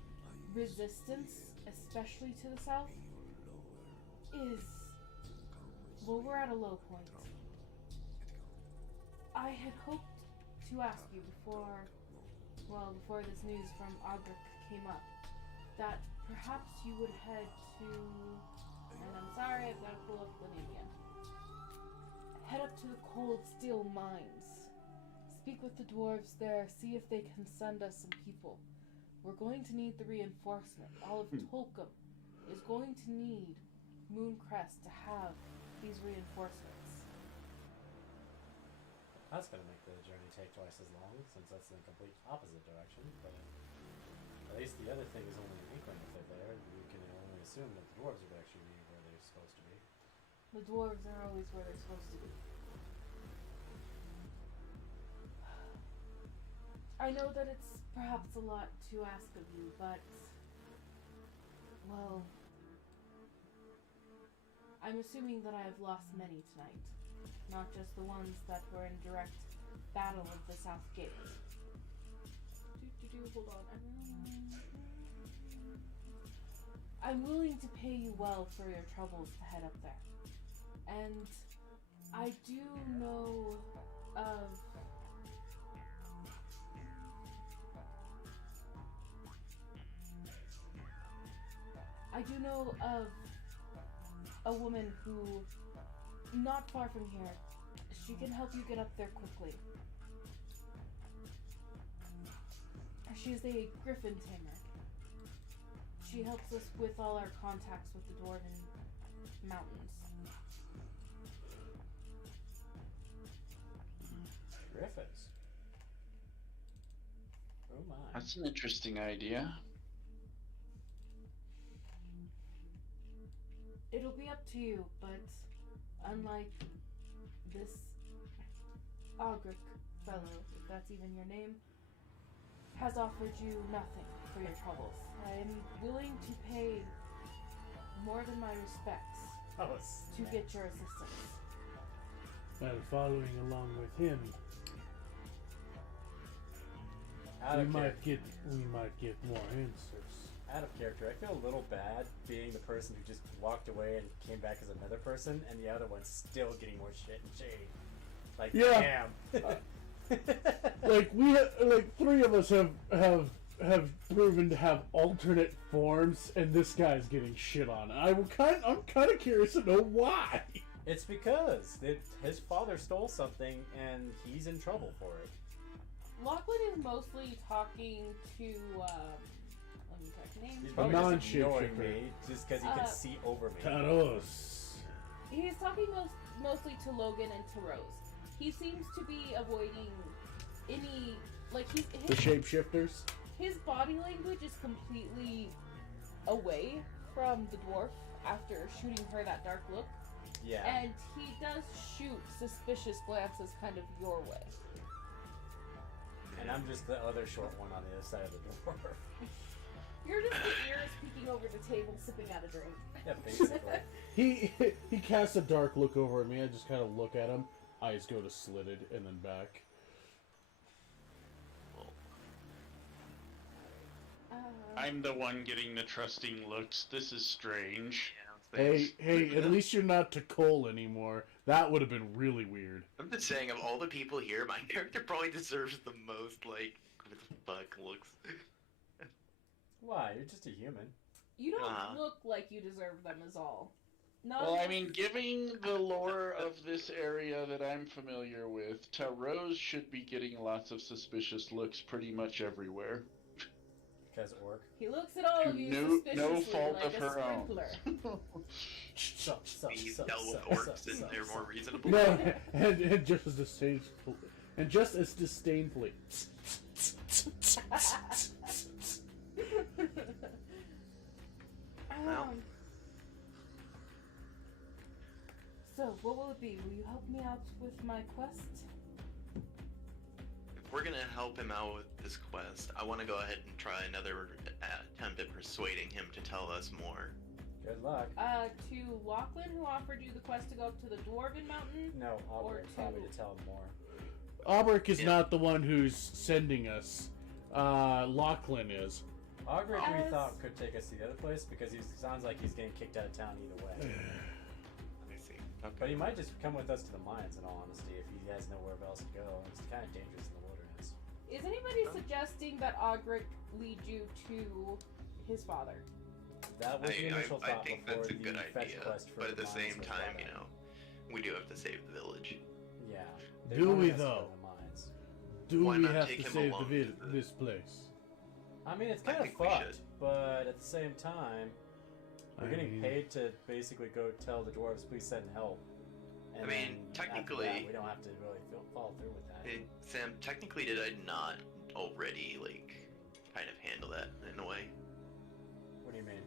resistance, especially to the south, is, well, we're at a low point. I had hoped to ask you before this news from Agric came up, that perhaps you would head to, and I'm sorry, I've got to pull up the name again. Head up to the Cold Steel Mines. Speak with the dwarves there, see if they can send us some people. We're going to need the reinforcement. All of Tolkien is going to need Mooncrest to have these reinforcements. That's gonna make the journey take twice as long, since that's in the complete opposite direction, but at least the other thing is only an inkling if they're there. You can only assume that the dwarves would actually be where they're supposed to be. The dwarves are always where they're supposed to be. I know that it's perhaps a lot to ask of you, but, well, I'm assuming that I have lost many tonight. Not just the ones that were in direct battle of the South Gate. Hold on. I'm willing to pay you well for your troubles to head up there. And I do know of a woman who, not far from here, she can help you get up there quickly. She's a griffin tamer. She helps us with all our contacts with the Dwarven Mountains. Griffins? my. That's an interesting idea. It'll be up to you, but unlike this Ogric fellow, if that's even your name, has offered you nothing for your troubles. I am willing to pay more than my respects Oh, to get your assistance. And following along with him, out we of might character. get more answers. Out of character, I feel a little bad being the person who just walked away and came back as another person, and the other one's still getting more shit and shade. Like, Yeah. damn. Like like three of us have proven to have alternate forms, and this guy's getting shit on. I'm kind of curious to know why. It's because his father stole something, and he's in trouble for it. Lachlan is mostly talking to, let me check the name. He's probably just ignoring non-shapeshifter. me just because he can see over me. Taros. He's talking mostly to Logan and to Rose. He seems to be avoiding any, like, The shapeshifters. his body language is completely away from the dwarf after shooting her that dark look. Yeah. And he does shoot suspicious glances kind of your way. And I'm just the other short one on the other side of the door. You're just the ears peeking over the table, sipping out a drink. Yeah, basically. He casts a dark look over at me. I just kind of look at him. Eyes go to slitted and then back. I'm the one getting the trusting looks. This is strange. Hey, at least you're not Cole anymore. That would have been really weird. I'm just saying, of all the people here, my character probably deserves the most, like, what the fuck looks. Why? You're just a human. You don't look like you deserve them is all. Not Well, I mean, given the lore of this area that I'm familiar with, Tarose should be getting lots of suspicious looks pretty much everywhere. Because orc. he looks at all of you No suspiciously fault like of a her sprinkler. own. You dealt with orcs and they're more reasonable. No, and just as disdainfully. So, what will it be? Will you help me out with my quest? If we're gonna help him out with this quest, I want to go ahead and try another attempt at persuading him to tell us more. Good luck. To Lachlan, who offered you the quest to go up to the Dwarven Mountain? No, Or Albert probably to tell him more. Aubrek is not the one who's sending us. Lachlan is. Ogric, we As- thought, could take us to the other place because he sounds like he's getting kicked out of town either way. Let me see. But he might just come with us to the mines, in all honesty, if he has nowhere else to go. It's kind of dangerous in the wilderness. Is anybody suggesting that Ogric lead you to his father? That was the initial I thought think before that's a the good fetch idea, quest for but at the mines same was time, brought you up. know, we do have to save the village. Yeah. Do wanted we, us to go though? to the mines. Do Why we not have take to him save along the to the- this place? I mean, it's I kind of think we fucked, should. but at the same time, we're I getting mean- paid to basically go tell the dwarves, please send help. And I mean, then after technically- that, we don't have to really follow through with that. Hey, Sam, technically, did I not already, like, kind of handle that in a way? What do you mean?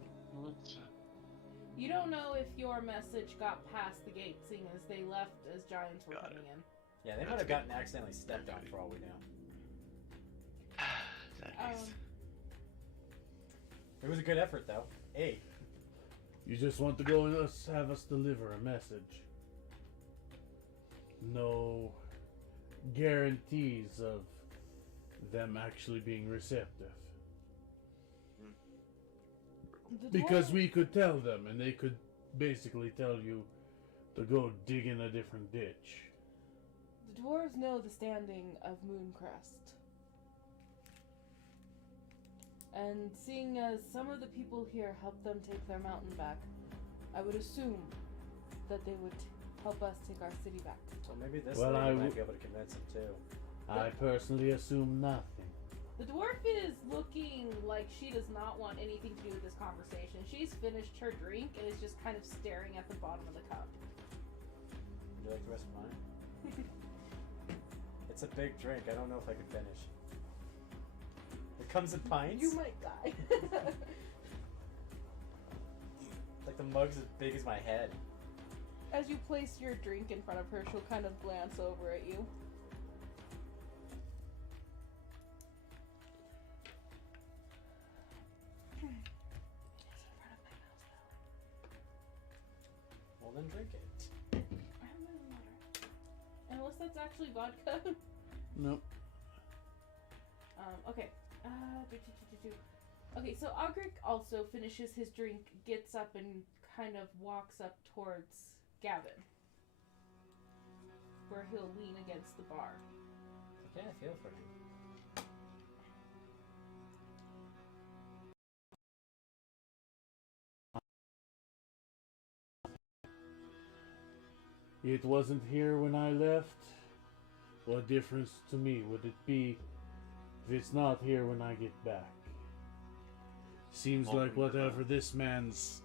You don't know if your message got past the gate, seeing as they left as giants were Got coming in. Yeah, they That's might have good. gotten accidentally stepped on for all we know. That is- It was a good effort, though. Hey, You just want to go and have us deliver a message. No guarantees of them actually being receptive. The Because dwarves- we could tell them, and they could basically tell you to go dig in a different ditch. The dwarves know the standing of Mooncrest. And seeing as some of the people here helped them take their mountain back, I would assume that they would help us take our city back. well, maybe this Well, lady I might w- be able to convince him, too. I personally assume nothing. The dwarf is looking like she does not want anything to do with this conversation. She's finished her drink and is just kind of staring at the bottom of the cup. Would you like the rest of mine? It's a big drink. I don't know if I could finish. Comes in pints? You might die. Like the mug's as big as my head. As you place your drink in front of her, she'll kind of glance over at you. Well, then drink it. I have my own water. Unless that's actually vodka. Nope. Okay. Okay, so Ogric also finishes his drink, gets up, and kind of walks up towards Gavin, where he'll lean against the bar. Okay, I feel for him. It wasn't here when I left. What difference to me would it be if it's not here when I get back? Seems like whatever this man's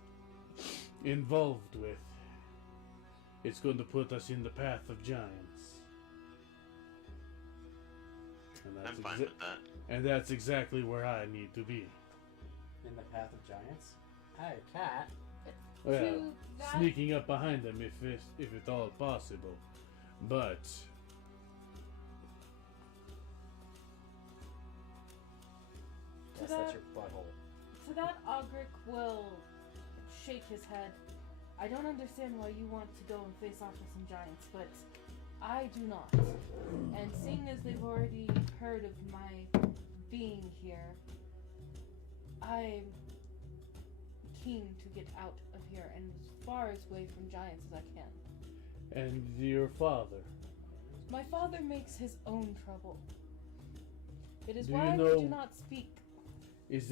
involved with, it's going to put us in the path of giants. And I'm fine with that. And that's exactly where I need to be. In the path of giants? Hey, cat. Well, To that- sneaking up behind them if at all possible. But Yes, that- that's your butthole. To that, Ogric will shake his head. I don't understand why you want to go and face off with some giants, but I do not. And seeing as they've already heard of my being here, I'm keen to get out of here and as far away from giants as I can. and your father. My father makes his own trouble. It is Do why you we know- do not speak. Is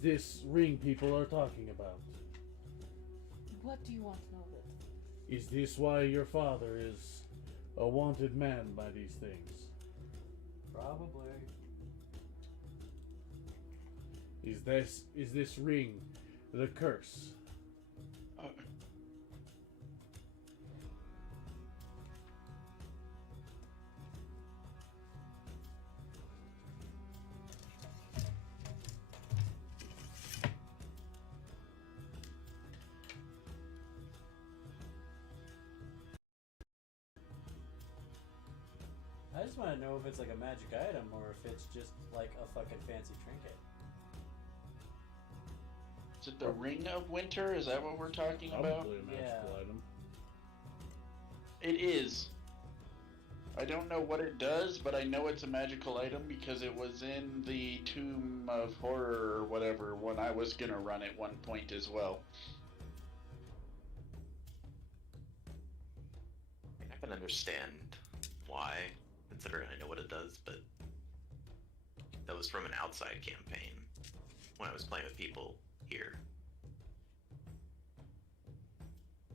this ring people are talking about? What do you want to know of it? Is this why your father is a wanted man by these things? Probably. Is this ring the curse? Uh, I just want to know if it's like a magic item or if it's just like a fucking fancy trinket. Is it the Ring of Winter? Is that what we're talking about? Probably a magical Yeah. item. It is. I don't know what it does, but I know it's a magical item because it was in the Tomb of Horror or whatever when I was gonna run at one point as well. I can understand why, considering I know what it does, but that was from an outside campaign when I was playing with people here.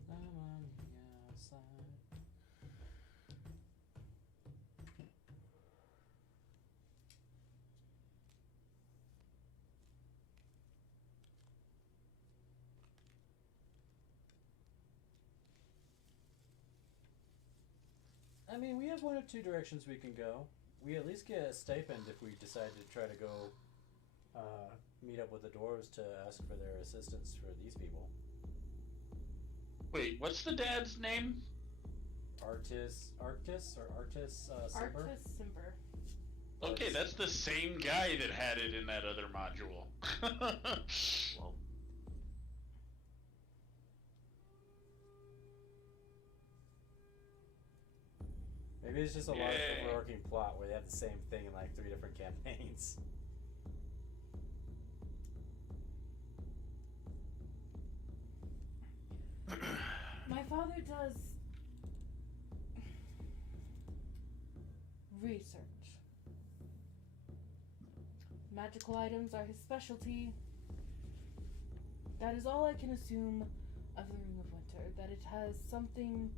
I'm on the outside. I mean, we have one of two directions we can go. We at least get a stipend if we decide to try to go meet up with the dwarves to ask for their assistance for these people. Wait, what's the dad's name? Arctis Simper? Arctis Simper. Okay, that's the same guy that had it in that other module. Well, Maybe it's just a Yay. large overarching plot where they have the same thing in like 3 different campaigns. My father does research. Magical items are his specialty. That is all I can assume of the Ring of Winter, that it has something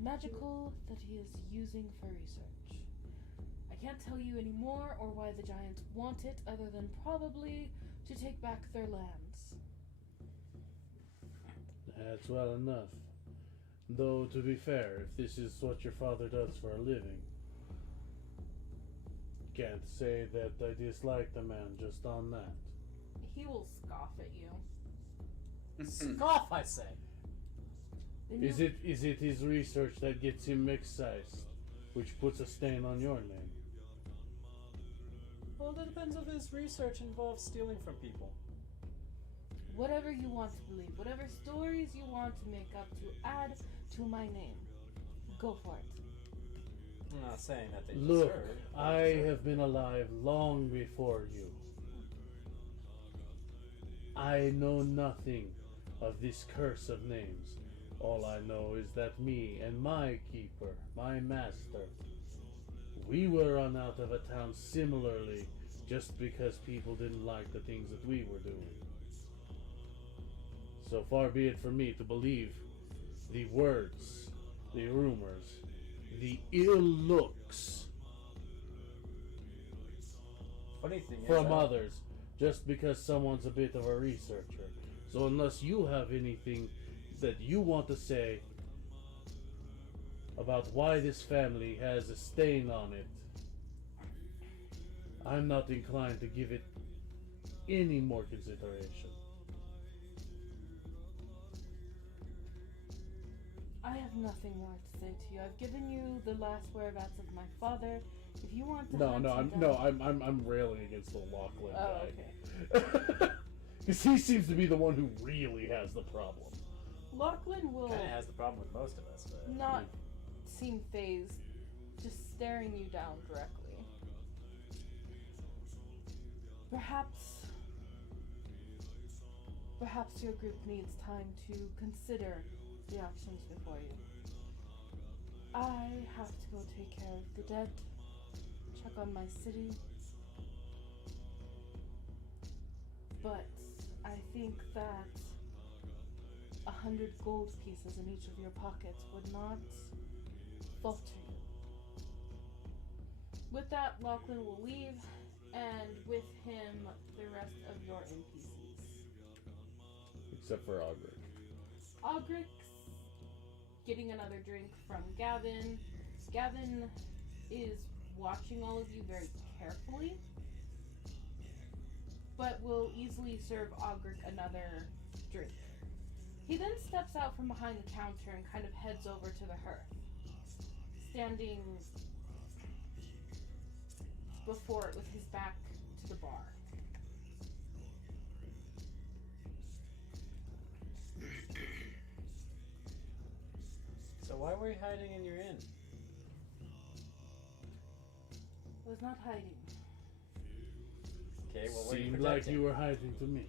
magical that he is using for research. I can't tell you any more or why the giants want it, other than probably to take back their lands. That's well enough. Though, to be fair, if this is what your father does for a living, can't say that I dislike the man just on that. He will scoff at you. Scoff, I say. Then Is you- it his research that gets him excised, which puts a stain on your name? Well, that depends if his research involves stealing from people. Whatever you want to believe, whatever stories you want to make up to add to my name, go for it. I'm not saying that they Look, deserve. I have been alive long before you. I know nothing of this curse of names. All I know is that me and my keeper, my master, we were run out of a town similarly just because people didn't like the things that we were doing. So far be it for me to believe the words, the rumors, the ill looks Funny thing is, from others just because someone's a bit of a researcher. So unless you have anything that you want to say about why this family has a stain on it, I'm not inclined to give it any more consideration. I have nothing more to say to you. I've given you the last whereabouts of my father. If you want to hunt him down- I'm railing against the Lachlan Oh, guy. okay. Because he seems to be the one who really has the problem. Lachlan will kind of has the problem with most of us, but not seem phased, just staring you down directly. Perhaps your group needs time to consider the options before you. I have to go take care of the dead, check on my city. But I think that 100 gold pieces in each of your pockets would not falter you. With that, Lachlan will leave, and with him, the rest of your NPCs. Except for Ogric. Ogric's getting another drink from Gavin. Gavin is watching all of you very carefully, but will easily serve Ogric another drink. He then steps out from behind the counter and kind of heads over to the hearth, standing before it with his back to the bar. So why were you hiding in your inn? I was not hiding. Okay, well, what are you Seemed like protecting? you were hiding to me.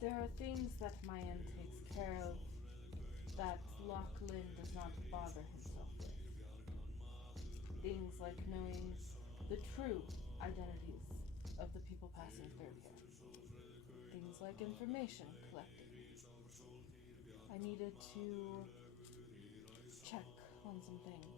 There are things that my inn takes care of that Lachlan does not bother himself with. Things like knowing the true identities of the people passing through here. Things like information collected. I needed to check on some things.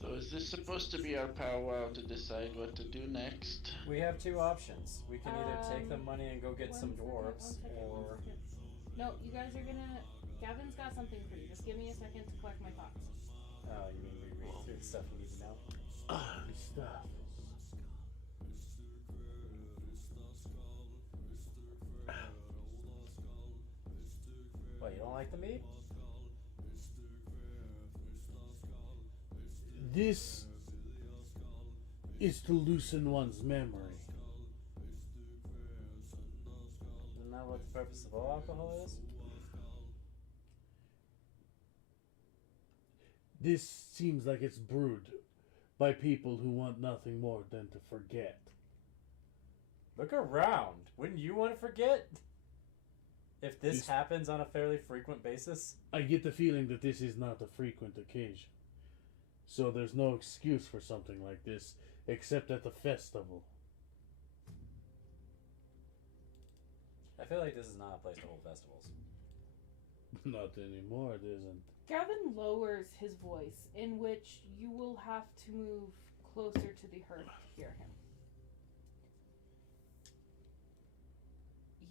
So is this supposed to be our powwow to decide what to do next? We have two options. We can either take the Um, money and go get One some second, dwarves, one or second. No, you guys are gonna. Gavin's got something for you. Just give me a second to collect my thoughts. oh, you mean we read through the stuff we need to know? Stuff. What, you don't like the meat? This is to loosen one's memory. Isn't that what the purpose of all alcohol is? This seems like it's brewed by people who want nothing more than to forget. Look around. Wouldn't you want to forget? If this This- happens on a fairly frequent basis? I get the feeling that this is not a frequent occasion. So there's no excuse for something like this except at the festival. I feel like this is not a place to hold festivals. Not anymore, it isn't. Gavin lowers his voice, in which you will have to move closer to the hearth to hear him.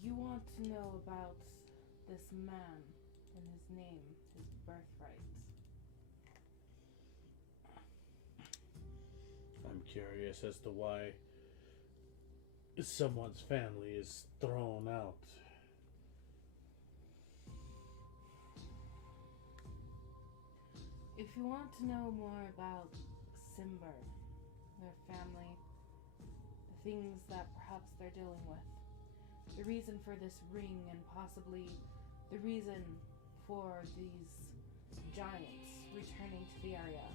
You want to know about this man and his name, his birthright. I'm curious as to why someone's family is thrown out. If you want to know more about Simber, their family, the things that perhaps they're dealing with, the reason for this ring, and possibly the reason for these giants returning to the area,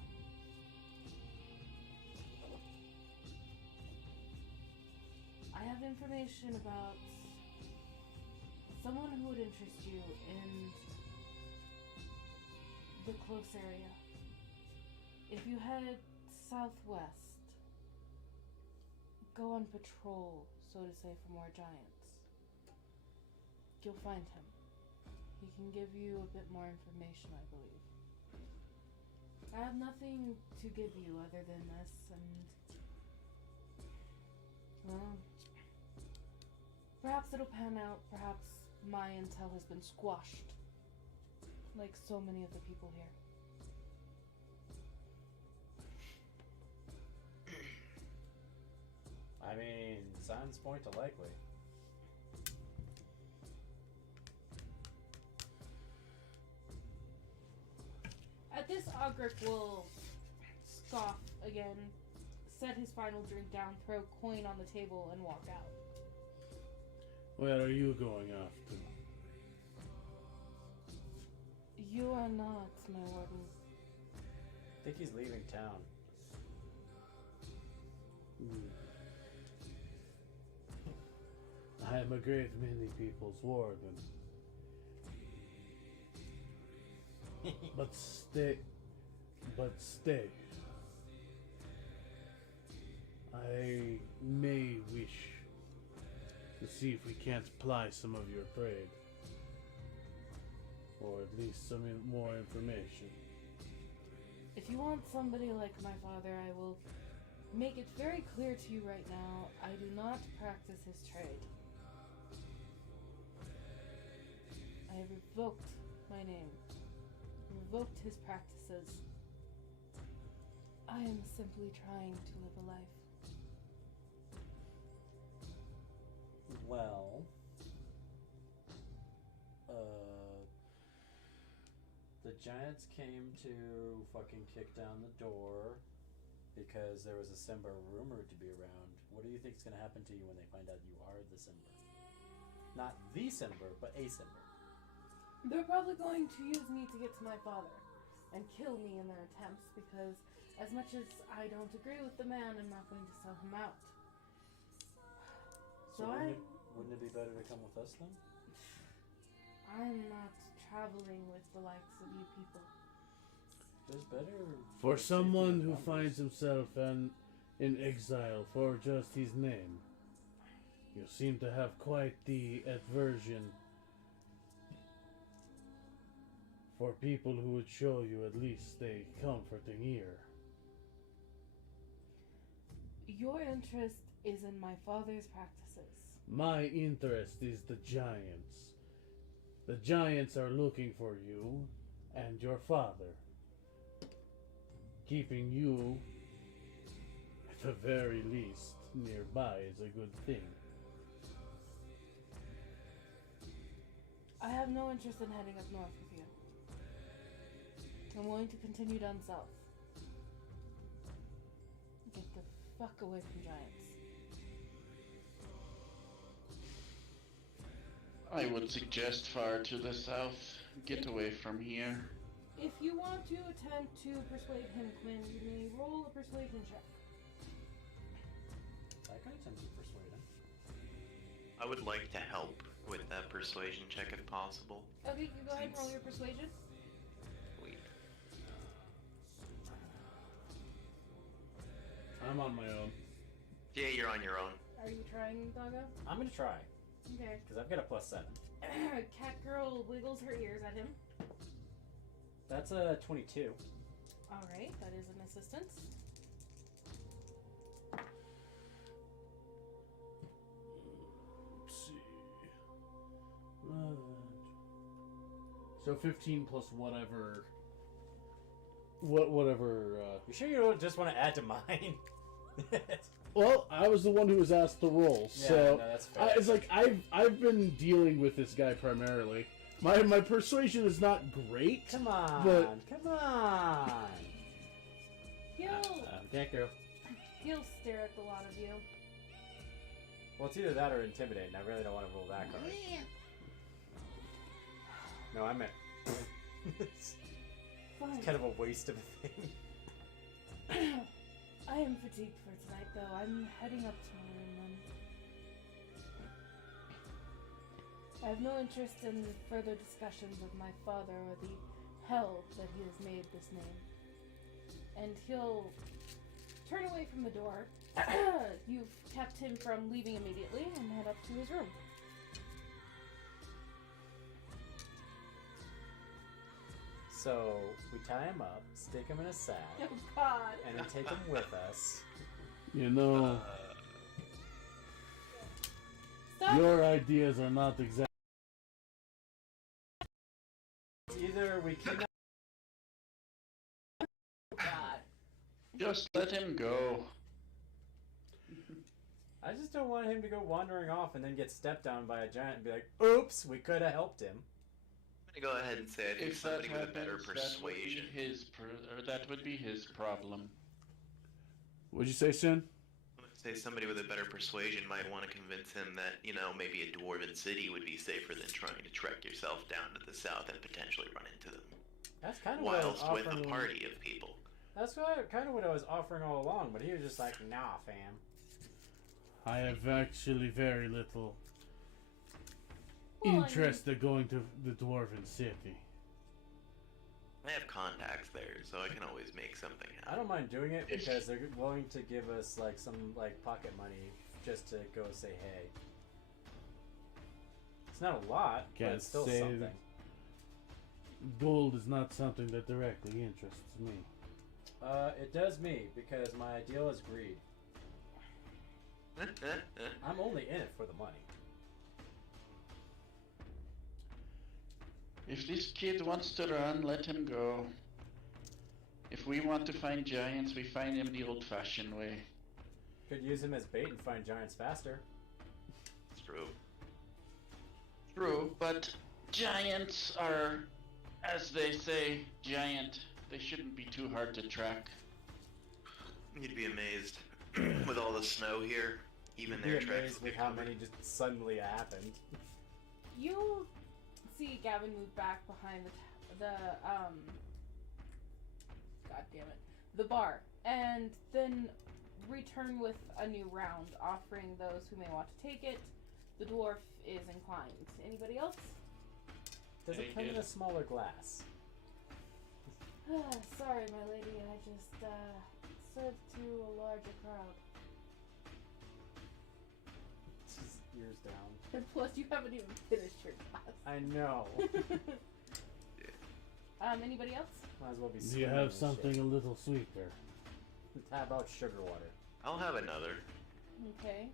I have information about someone who would interest you in the close area. If you head southwest, go on patrol, so to say, for more giants. You'll find him. He can give you a bit more information, I believe. I have nothing to give you other than this, and well, perhaps it'll pan out, perhaps my intel has been squashed, like so many of the people here. I mean, signs point to likely. At this, Ogric will scoff again, set his final drink down, throw coin on the table, and walk out. Where are you going after? You are not, my warden. I think he's leaving town. I am a great many people's warden. But stay. I may wish to see if we can't apply some of your trade. Or at least some more information. If you want somebody like my father, I will make it very clear to you right now, I do not practice his trade. I have revoked my name, revoked his practices. I am simply trying to live a life. Well, the giants came to fucking kick down the door because there was a Simber rumored to be around. What do you think is going to happen to you when they find out you are the Simber? Not the Simber, but a Simber. They're probably going to use me to get to my father and kill me in their attempts because as much as I don't agree with the man, I'm not going to sell him out. So wouldn't it be better to come with us then? I'm not traveling with the likes of you people. There's better... For someone who numbers. finds himself in exile for just his name, you seem to have quite the aversion for people who would show you at least a comforting ear. Your interest is in my father's practices. My interest is the giants. The giants are looking for you and your father. Keeping you, at the very least, nearby is a good thing. I have no interest in heading up north with you. I'm willing to continue down south. Get the fuck away from giants. I would suggest far to the south. Get away from here. If you want to attempt to persuade him, Quinn, you may roll a persuasion check. I can attempt to persuade him. I would like to help with that persuasion check if possible. Okay, you go ahead and roll your persuasion. Sweet. I'm on my own. Yeah, you're on your own. Are you trying, Doggo? I'm gonna try, Okay. because I've got a +7. Cat girl wiggles her ears at him. That's a 22. Alright, that is an assistance. Let's see. So 15 plus whatever. Whatever. You sure you don't just want to add to mine? Well, I was the one who was asked to roll, Yeah, so no, that's fair. it's like I've been dealing with this guy primarily. My persuasion is not great. Come on, But- come on. He'll stare at the lot of you. Well, it's either that or intimidate, and I really don't want to roll that card. No, I meant. It's Fine. kind of a waste of a thing. I am fatigued for tonight, though. I'm heading up to my room then. I have no interest in further discussions with my father or the hell that he has made this name. And he'll turn away from the door. You've kept him from leaving immediately and head up to his room. So, we tie him up, stick him in a sack, Oh God! and then take him with us. You know, Stop! your ideas are not exact. It's either we kidnap. God. Just let him go. I just don't want him to go wandering off and then get stepped on by a giant and be like, "Oops, we could have helped him." I'm gonna go ahead and say I think If that somebody with a better happens, persuasion. that would be his problem. What'd you say, Sin? I'm gonna say somebody with a better persuasion might want to convince him that, you know, maybe a dwarven city would be safer than trying to trek yourself down to the south and potentially run into them. That's kind of what I was Whilst with offering. a party of people. That's kind of what I was offering all along, but he was just like, "Nah, fam." I have actually very little Well, I mean- interest in going to the Dwarven City. I have contacts there, so I can always make something I happen. don't mind doing it because they're willing to give us like some like pocket money just to go say hey. It's not a lot, but Can't it's still say something. Gold is not something that directly interests me. It does me because my ideal is greed. I'm only in it for the money. If this kid wants to run, let him go. If we want to find giants, we find him the old-fashioned way. Could use him as bait and find giants faster. It's true. True, but giants are, as they say, giant. They shouldn't be too hard to track. You'd be amazed. With all the snow here, even You'd be their tracks amazed with how many just suddenly happened. You see Gavin move back behind God damn it, the bar, and then return with a new round, offering those who may want to take it. The dwarf is inclined. Anybody else? Does Hey, it come in kid. a smaller glass? Sorry, my lady. I just served to a larger crowd. Just ears down. And plus, you haven't even finished your glass. I know. Anybody else? Might as well be. Do you swimming have in something shit. a little sweeter? How about sugar water? I'll have another. Okay.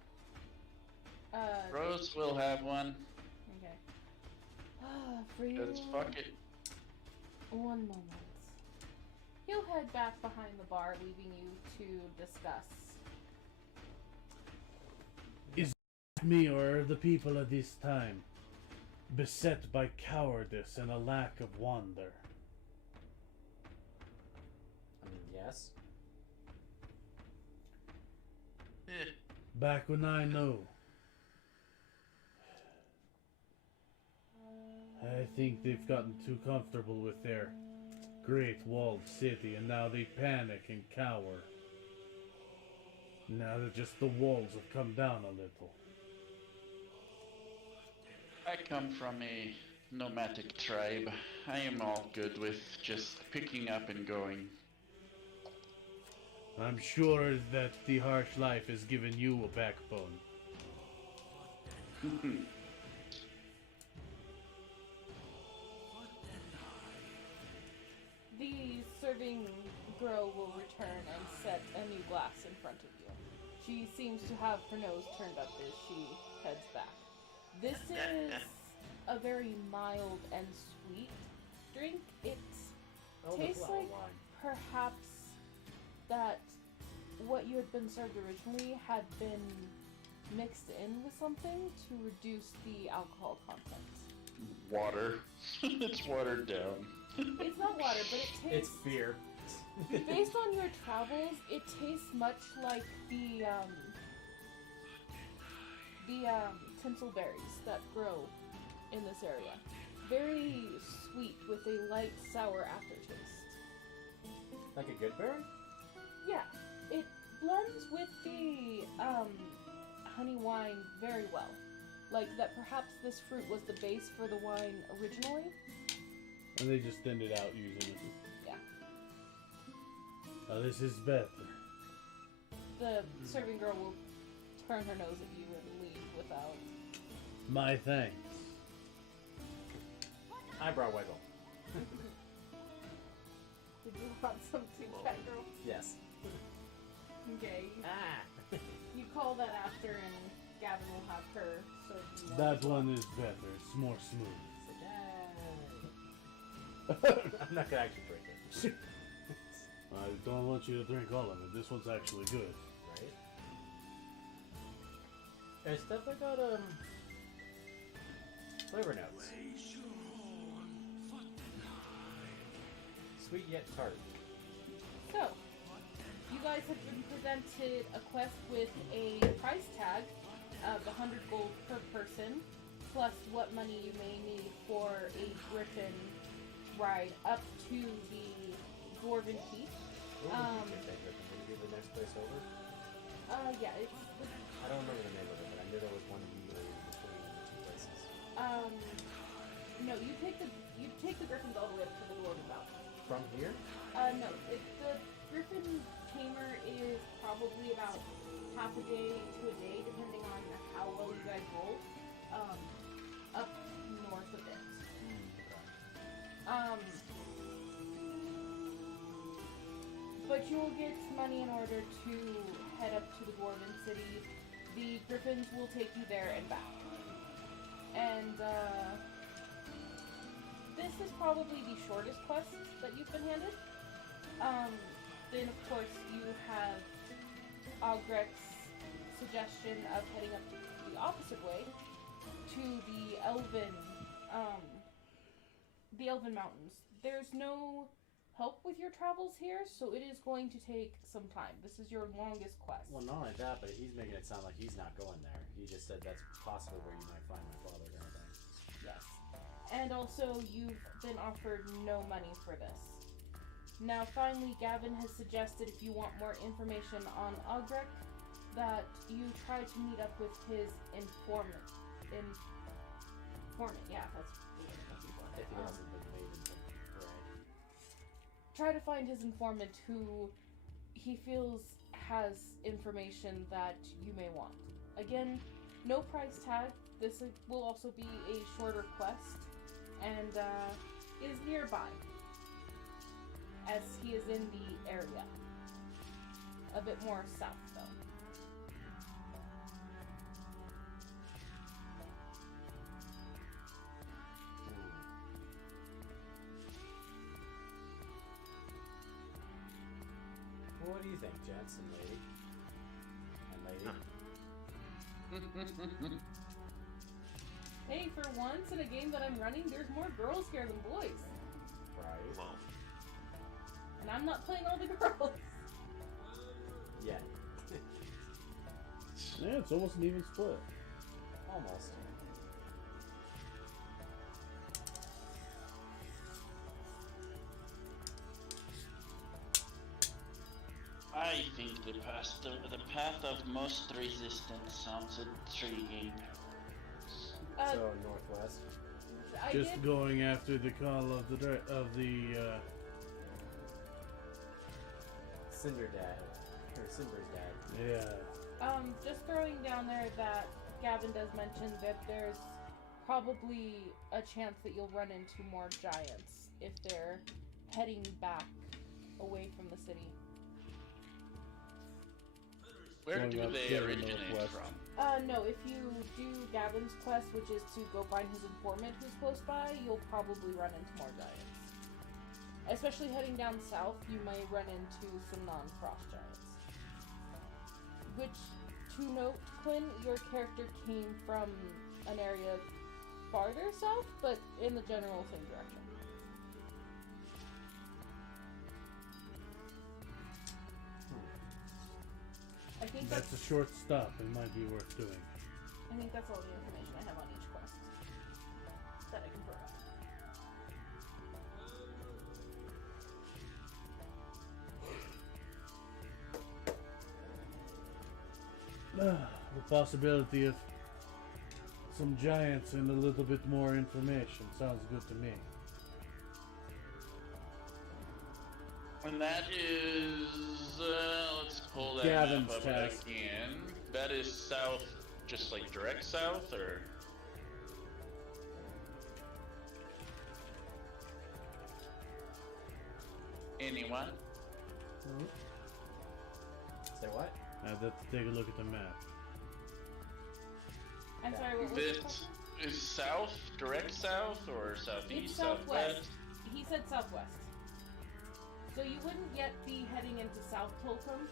Rose will have one. Okay. For you. Cause fuck it. One moment. He'll head back behind the bar, leaving you to discuss. Me or the people of this time, beset by cowardice and a lack of wonder. I mean, yes. Eh, Back when I know, I think they've gotten too comfortable with their great walled city, and now they panic and cower. Now that just the walls have come down a little. I come from a nomadic tribe. I am all good with just picking up and going. I'm sure that the harsh life has given you a backbone. the serving girl will return and set a new glass in front of you. She seems to have her nose turned up as she heads back. This is a very mild and sweet drink. It tastes Elderflower like wine. perhaps that what you had been served originally had been mixed in with something to reduce the alcohol content. Water. It's watered down. It's not water, but it It's tastes... beer. Based on your travels, it tastes much like the tinsel berries that grow in this area. Very sweet with a light sour aftertaste. Like a good berry? Yeah, it blends with the honey wine very well. Like that perhaps this fruit was the base for the wine originally. And they just thinned it out using it. Yeah. This is better. The serving girl will turn her nose at you and leave without... My thanks. Eyebrow wiggle. Did you want some too, cat girl? Yes. Okay. Ah. You call that after and Gavin will have her serve you one. That one is better. It's more smooth. I'm not gonna actually drink it. I don't want you to drink all of it. This one's actually good. Right? It's definitely got flavor notes. Sweet yet tart. So, you guys have been presented a quest with a price tag of 100 gold per person, plus what money you may need for a griffin ride up to the Dwarven Keep. Where would you take that griffin? Would you be the next place over? Yeah, it's I don't remember the name of it, but I knew there was one immediately between the two places. no, you take the griffins all the way up to the Dwarven Mountain. From here? No, the Griffin Tamer is probably about half a day to a day, depending on how well you guys roll. Up north a bit. But you will get money in order to head up to the Dwarven City. The Griffins will take you there and back. And, this is probably the shortest quest that you've been handed. Then of course you have Ogrek's suggestion of heading up the opposite way to the Elven Mountains. There's no help with your travels here, so it is going to take some time. This is your longest quest. Well, not only that, but he's making it sound like he's not going there. He just said that's possibly where you might find my father kind of thing. Yes. And also, you've been offered no money for this. Now, finally, Gavin has suggested if you want more information on Ogrek, that you try to meet up with his informant. Yeah, that's informant. If he hasn't been made into right. Try to find his informant who he feels has information that you may want. Again, no price tag. This will also be a shorter quest, and is nearby, as he is in the area. A bit more south, though. Well, what do you think, gents and lady? Hey, for once in a game that I'm running, there's more girls here than boys. Right. Well, And I'm not playing all the girls. Yeah. Yeah, it's almost an even split. Almost. I think the path of most resistance sounds intriguing. So northwest. I Just did, going after the call of the Cinder dad. Or Cinder's dad. yeah. just throwing down there that Gavin does mention that there's probably a chance that you'll run into more giants if they're heading back away from the city. Where Going do up they to the originate northwest. from? No, if you do Gavin's quest, which is to go find his informant who's close by, you'll probably run into more giants. Especially heading down south, you may run into some non-frost giants. Which, to note, Quinn, your character came from an area farther south, but in the general same direction. I think That's a short stop. It might be worth doing. I think that's all the information I have on each quest that I can provide. The possibility of some giants and a little bit more information sounds good to me. And that is, let's pull that Gavin's map up task. again. That is south, just like direct south, or? Anyone? Say what? I'd have to take a look at the map. I'm Yeah. sorry, what was This the question? is south, direct south, or southeast, It's southwest. southwest? He said southwest. So you wouldn't yet be heading into South Tolkien.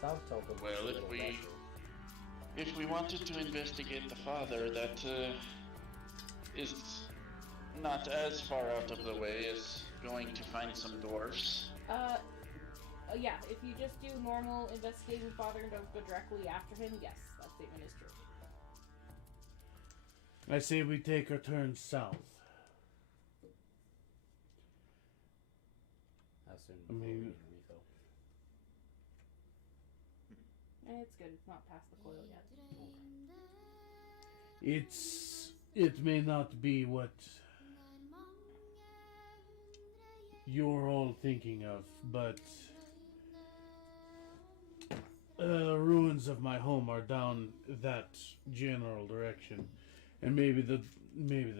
South Tolkien. Well, is a if little we- lesser. If we wanted to investigate the father, that is not as far out of the way as going to find some dwarfs. Yeah, if you just do normal investigating father and don't go directly after him, yes, that statement is true. I say we take our turn south. How soon? I mean- before we need a refill? It's good, it's not past the coil yet. It may not be what you're all thinking of, but ruins of my home are down that general direction, and maybe the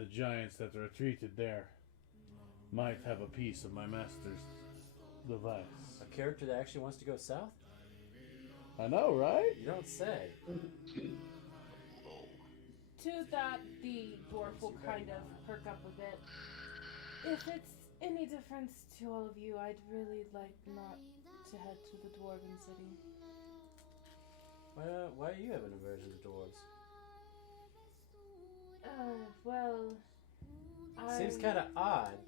giants that retreated there might have a piece of my master's device. A character that actually wants to go south? I know, right? You don't say. To that, the dwarf will kind of perk up a bit. If it's any difference to all of you, I'd really like not to head to the Dwarven City. Why do you have an aversion to dwarves? Well, Seems kind of odd.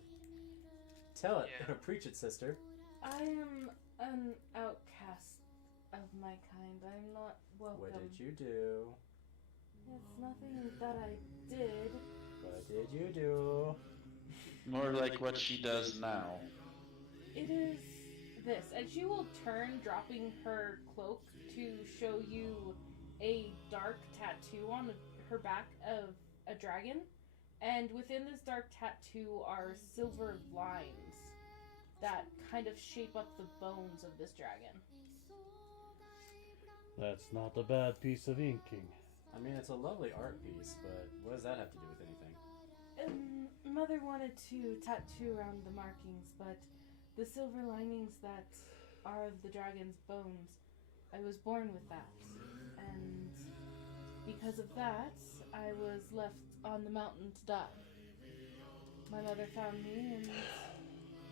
Tell it, Yeah. preach it, sister. I am an outcast of my kind. I'm not welcome. What did you do? It's nothing that I did. What did you do? More like what she does now. It is this, and she will turn, dropping her cloak to show you a dark tattoo on her back of a dragon. And within this dark tattoo are silver lines that kind of shape up the bones of this dragon. That's not a bad piece of inking. I mean, it's a lovely art piece, but what does that have to do with anything? Mother wanted to tattoo around the markings, but the silver linings that are of the dragon's bones, I was born with that. And because of that, I was left on the mountain to die. My mother found me and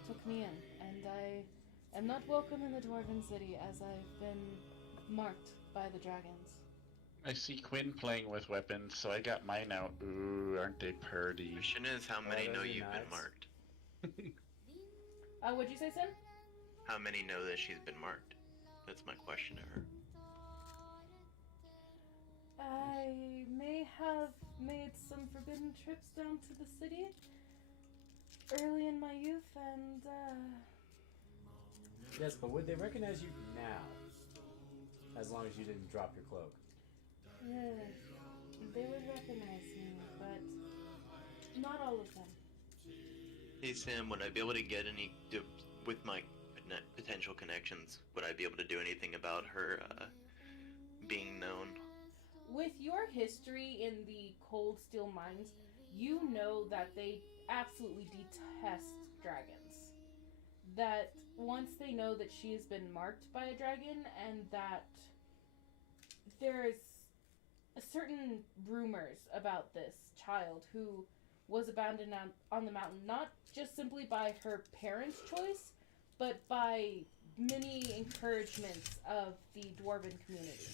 took me in, and I am not welcome in the Dwarven City as I've been marked by the dragons. I see Quinn playing with weapons, so I got mine out. Ooh, aren't they pretty? Question is, how many those know are you've been nice. marked? What'd you say, Sin? How many know that she's been marked? That's my question to her. I may have made some forbidden trips down to the city early in my youth, and Yes, but would they recognize you now? As long as you didn't drop your cloak. they would recognize me, but not all of them. Hey Sam, would I be able to get with my potential connections, would I be able to do anything about her being known? with your history in the Cold Steel Mines, you know that they absolutely detest dragons. That once they know that she has been marked by a dragon and that there's certain rumors about this child who was abandoned on the mountain, not just simply by her parents' choice, but by many encouragements of the dwarven community.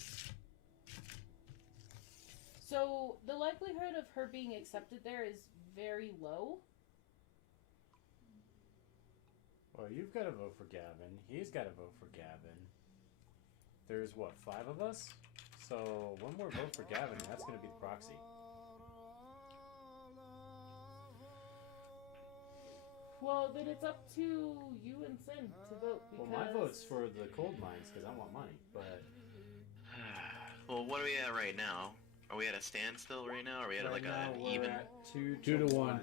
So the likelihood of her being accepted there is very low. Well, you've got to vote for Gavin. He's got to vote for Gavin. There's, what, 5 of us? So, one more vote for Gavin, and that's going to be the proxy. Well, then it's up to you and Sin to vote. Because... Well, my vote's for the coal mines, because I want money, but... Well, what are we at right now? Are we at a standstill right now? Are we at right like now an we're even? at 2 to 1.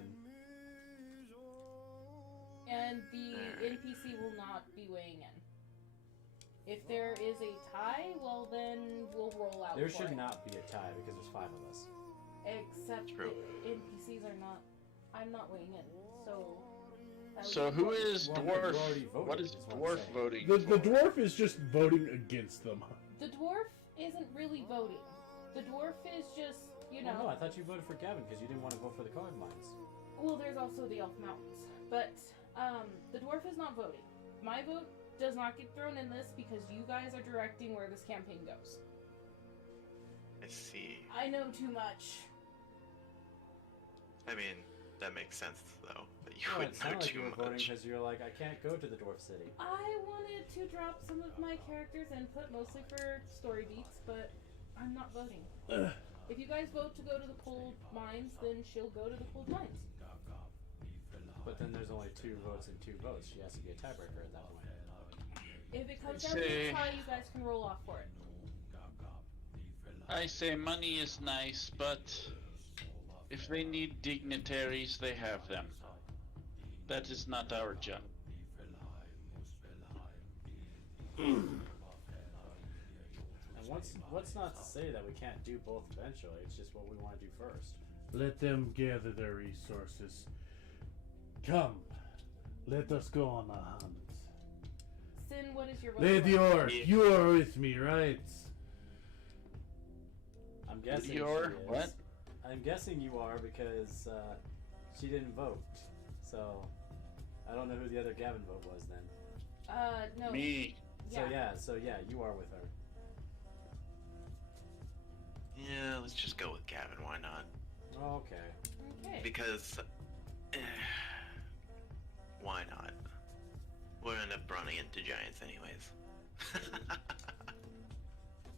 And the NPC will not be weighing in. If there is a tie, well then we'll roll out. There for should it. not be a tie because there's 5 of us. Except True. the NPCs are not. I'm not weighing in, so. So who is Well, dwarf? you already voted, What is is what I'm dwarf saying. voting? The for? dwarf is just voting against them. The dwarf isn't really voting. The dwarf is just, you know. Well, no, I thought you voted for Gavin because you didn't want to vote for the coal mines. Well, there's also the Elf Mountains, but the dwarf is not voting. My vote does not get thrown in this because you guys are directing where this campaign goes. I see. I know too much. I mean, that makes sense though. That you Well, would it know sounded like too you were voting much. because you're like, I can't go to the dwarf city. I wanted to drop some of my characters' input, mostly for story beats, but I'm not voting. If you guys vote to go to the cold mines, then she'll go to the cold mines. But then there's only 2 votes and 2 votes. She has to be a tiebreaker at that point. If it comes down to Say- a tie, you guys can roll off for it. I say money is nice, but if they need dignitaries, they have them. That is not our job. And what's not to say that we can't do both eventually. It's just what we want to do first. Let them gather their resources. Come, let us go on a hunt. Sin, what is your vote? Lady for? Orc, Yeah. you are with me, right? I'm guessing You're- she is. what? I'm guessing you are because she didn't vote. So I don't know who the other Gavin vote was then. No. Me. Yeah. So yeah, you are with her. Yeah, let's just go with Gavin. Why not? Okay. Okay. Because why not? We'll end up running into giants anyways.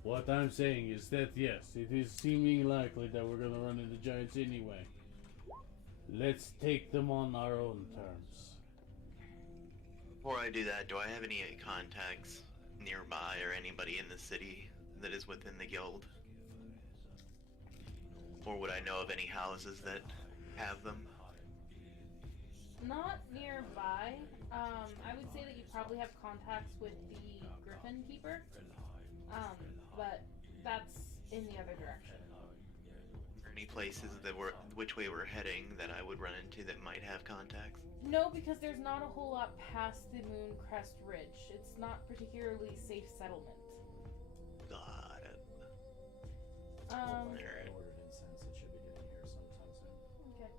What I'm saying is that yes, it is seeming likely that we're gonna run into giants anyway. Let's take them on our own terms. Before I do that, do I have any contacts nearby or anybody in the city that is within the guild? Or would I know of any houses that have them? Not nearby. I would say that you probably have contacts with the Griffin Keeper. But that's in the other direction. Or any places that were which way we're heading that I would run into that might have contacts? No, because there's not a whole lot past the Mooncrest Ridge. It's not particularly safe settlement. Got it. Um, Alright. I ordered incense. It should be getting here sometime soon. okay.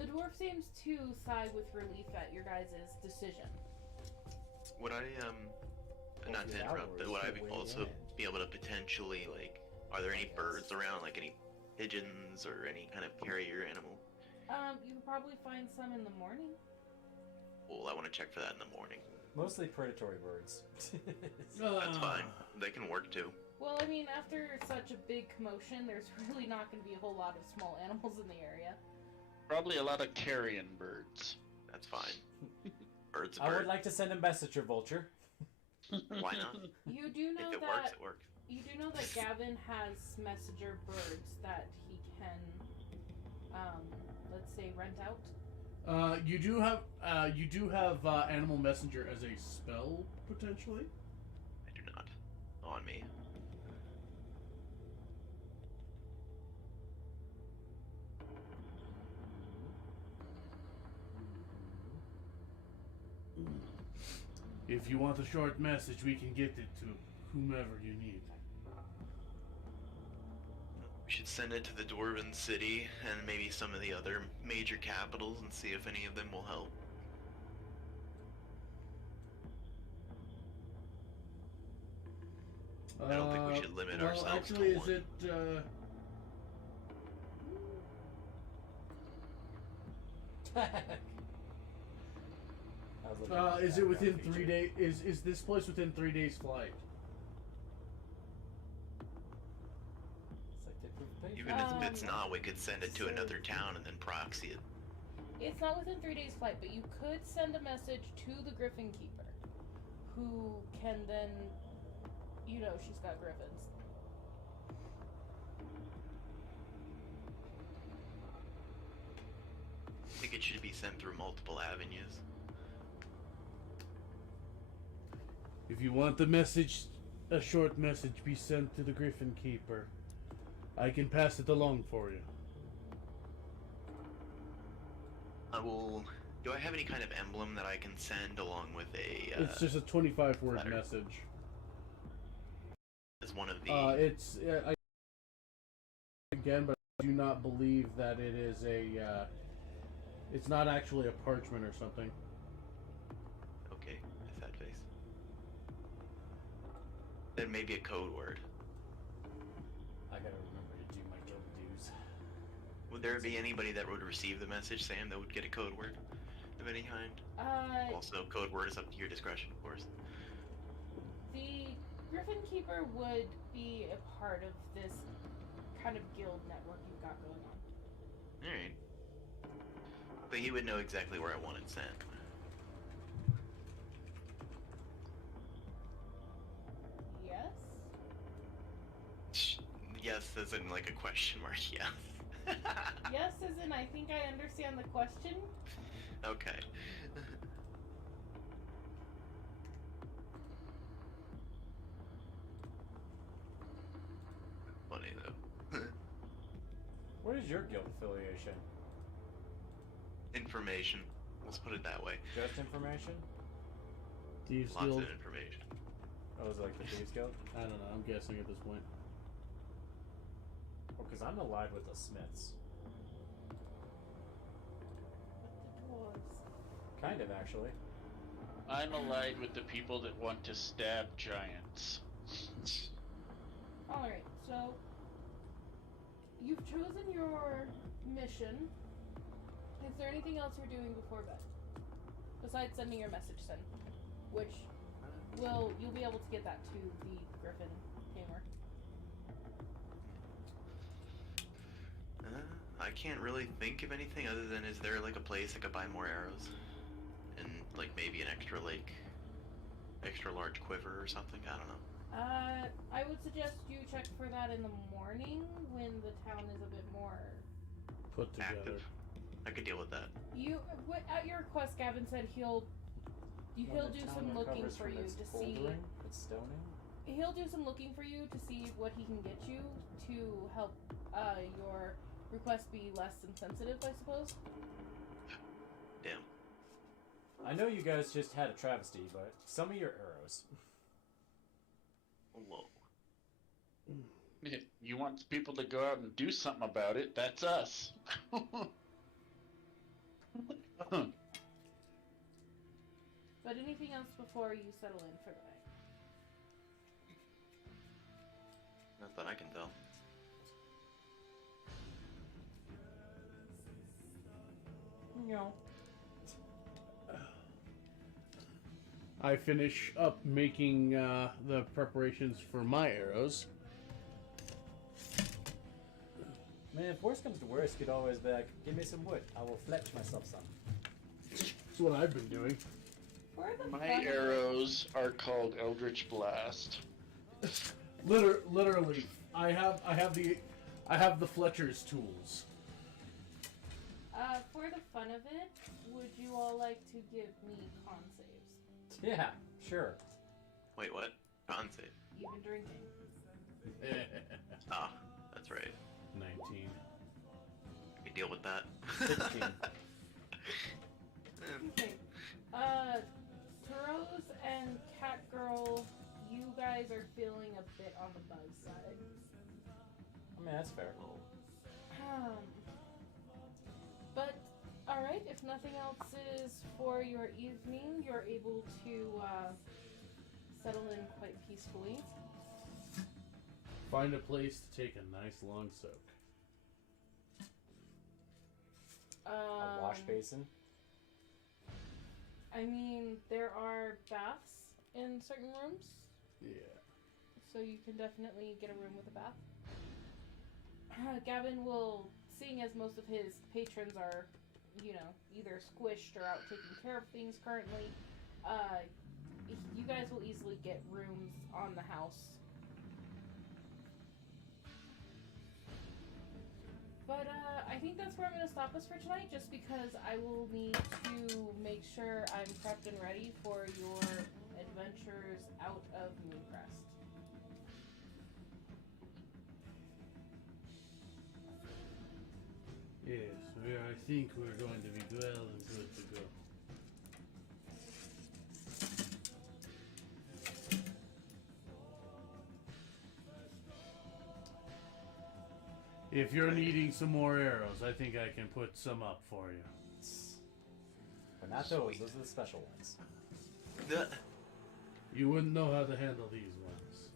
The dwarf seems to side with relief at your guys' decision. Would I not to Well, interrupt, but hours would I to weigh also in. be able to potentially, like, are there any birds around, like any pigeons or any kind of carrier animal? You could probably find some in the morning. Well, I want to check for that in the morning. Mostly predatory birds. That's fine. They can work too. Well, I mean, after such a big commotion, there's really not going to be a whole lot of small animals in the area. Probably a lot of carrion birds. That's fine. Bird's a I bird. would like to send a messenger, Vulture. Why not? You do know If it that works, it works. you do know that Gavin has messenger birds that he can, let's say, rent out. You do have animal messenger as a spell potentially. I do not. On me. If you want a short message, we can get it to whomever you need. We should send it to the Dwarven City and maybe some of the other major capitals and see if any of them will help. I don't think we should limit ourselves actually, to one. Is it within 3 days? Is this place within 3 days flight? Even if it's not, we could send it to another town and then proxy it. It's not within 3 days flight, but you could send a message to the Griffin Keeper, who can then, you know, she's got griffins. I think it should be sent through multiple avenues. If you want the message, a short message be sent to the Griffin Keeper, I can pass it along for you. I will. Do I have any kind of emblem that I can send along with a? It's just a 25-word letter. message. As one of the. Again, but I do not believe that it is a. It's not actually a parchment or something. Okay, a sad face. Then maybe a code word. I gotta remember to do my guild dues. Would there be anybody that would receive the message, Sam, that would get a code word of any kind? Also, code word is up to your discretion, of course. The Griffin Keeper would be a part of this kind of guild network you've got going on. Alright. But he would know exactly where I want it sent. Yes? Yes, as in like a question mark, yes. Yes, as in I think I understand the question. Okay. Funny though. What is your guild affiliation? Information. Let's put it that way. Just information? Thieves Lots Guild. of information. Oh, is it like the Thieves Guild? I don't know. I'm guessing at this point. Well, because I'm allied with the Smiths. Kind of, actually. I'm allied with the people that want to stab giants. Alright, so you've chosen your mission. Is there anything else you're doing before bed? Besides sending your message then? Which you'll be able to get that to the Griffin Tamer. I can't really think of anything other than, is there like a place I could buy more arrows? And like maybe an extra large quiver or something? I don't know. I would suggest you check for that in the morning when the town is a bit more Put together. Active. I could deal with that. At your request, Gavin said he'll do some looking for you to see. It's stoning. He'll do some looking for you to see what he can get you to help your request be less insensitive, I suppose. Damn. I know you guys just had a travesty, but some of your arrows. Whoa. You want people to go out and do something about it, that's us. But anything else before you settle in for the night? Not that I can tell. No. I finish up making the preparations for my arrows. Man, if worse comes to worse, you could always be like, give me some wood. I will fletch myself some. That's what I've been doing. My arrows are called Eldritch Blast. Literally, I have the Fletcher's tools. For the fun of it, would you all like to give me con saves? Yeah, sure. Wait, what? Con save. Even drinking. Ah, that's right. 19. I can deal with that. 16. Okay. Taros and on the buzz side. I mean, that's fair. But alright, if nothing else is for your evening, you're able to settle in quite peacefully. Find a place to take a nice long soak. A wash basin. I mean, there are baths in certain rooms, Yeah. so you can definitely get a room with a bath. Gavin will, seeing as most of his patrons are, you know, either squished or out taking care of things currently, you guys will easily get rooms on the house. But I think that's where I'm going to stop us for tonight, just because I will need to make sure I'm prepped and ready for your adventures out of Mooncrest. Yes, I think we're going to be well and good to go. If you're needing some more arrows, I think I can put some up for you. But not those. Those are the special ones. You wouldn't know how to handle these ones.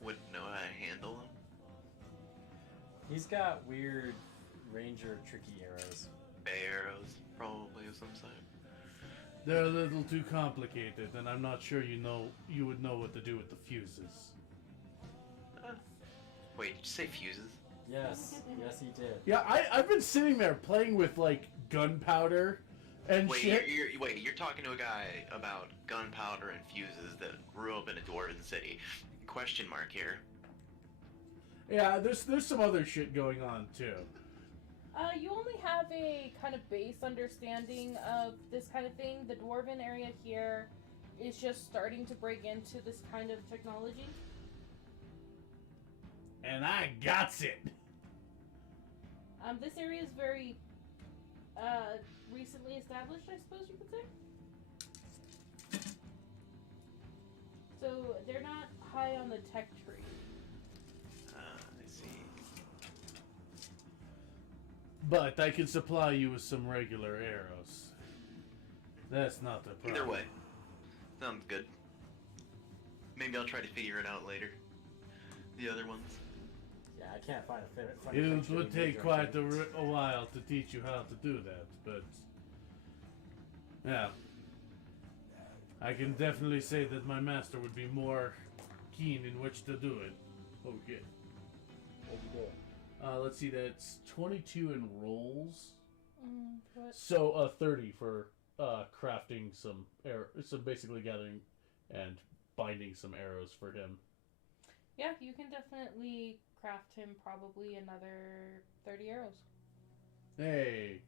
Wouldn't know how to handle them. He's got weird ranger tricky arrows. Bay arrows, probably of some sort. They're a little too complicated, and I'm not sure you would know what to do with the fuses. Wait, did you say fuses? Yes, yes he did. Yeah, I've been sitting there playing with, like, gunpowder and Wait, shit. you're talking to a guy about gunpowder and fuses that grew up in a dwarven city. Question mark here. Yeah, there's some other shit going on, too. You only have a kind of base understanding of this kind of thing. The Dwarven area here is just starting to break into this kind of technology. And I got it! This area is very recently established, I suppose you could say. So they're not high on the tech tree. I see. But I can supply you with some regular arrows. That's not the problem. Either way, sounds good. Maybe I'll try to figure it out later. The other ones. Yeah, I can't find a funny It picture would of take you quite doing a while to teach you how to do that, but... Yeah. I can definitely say that my master would be more keen in which to do it. Okay. what you do. Let's see, that's 22 in rolls. What? So, 30 for crafting some basically gathering and binding some arrows for him. Yeah, you can definitely craft him probably another 30 arrows. Hey,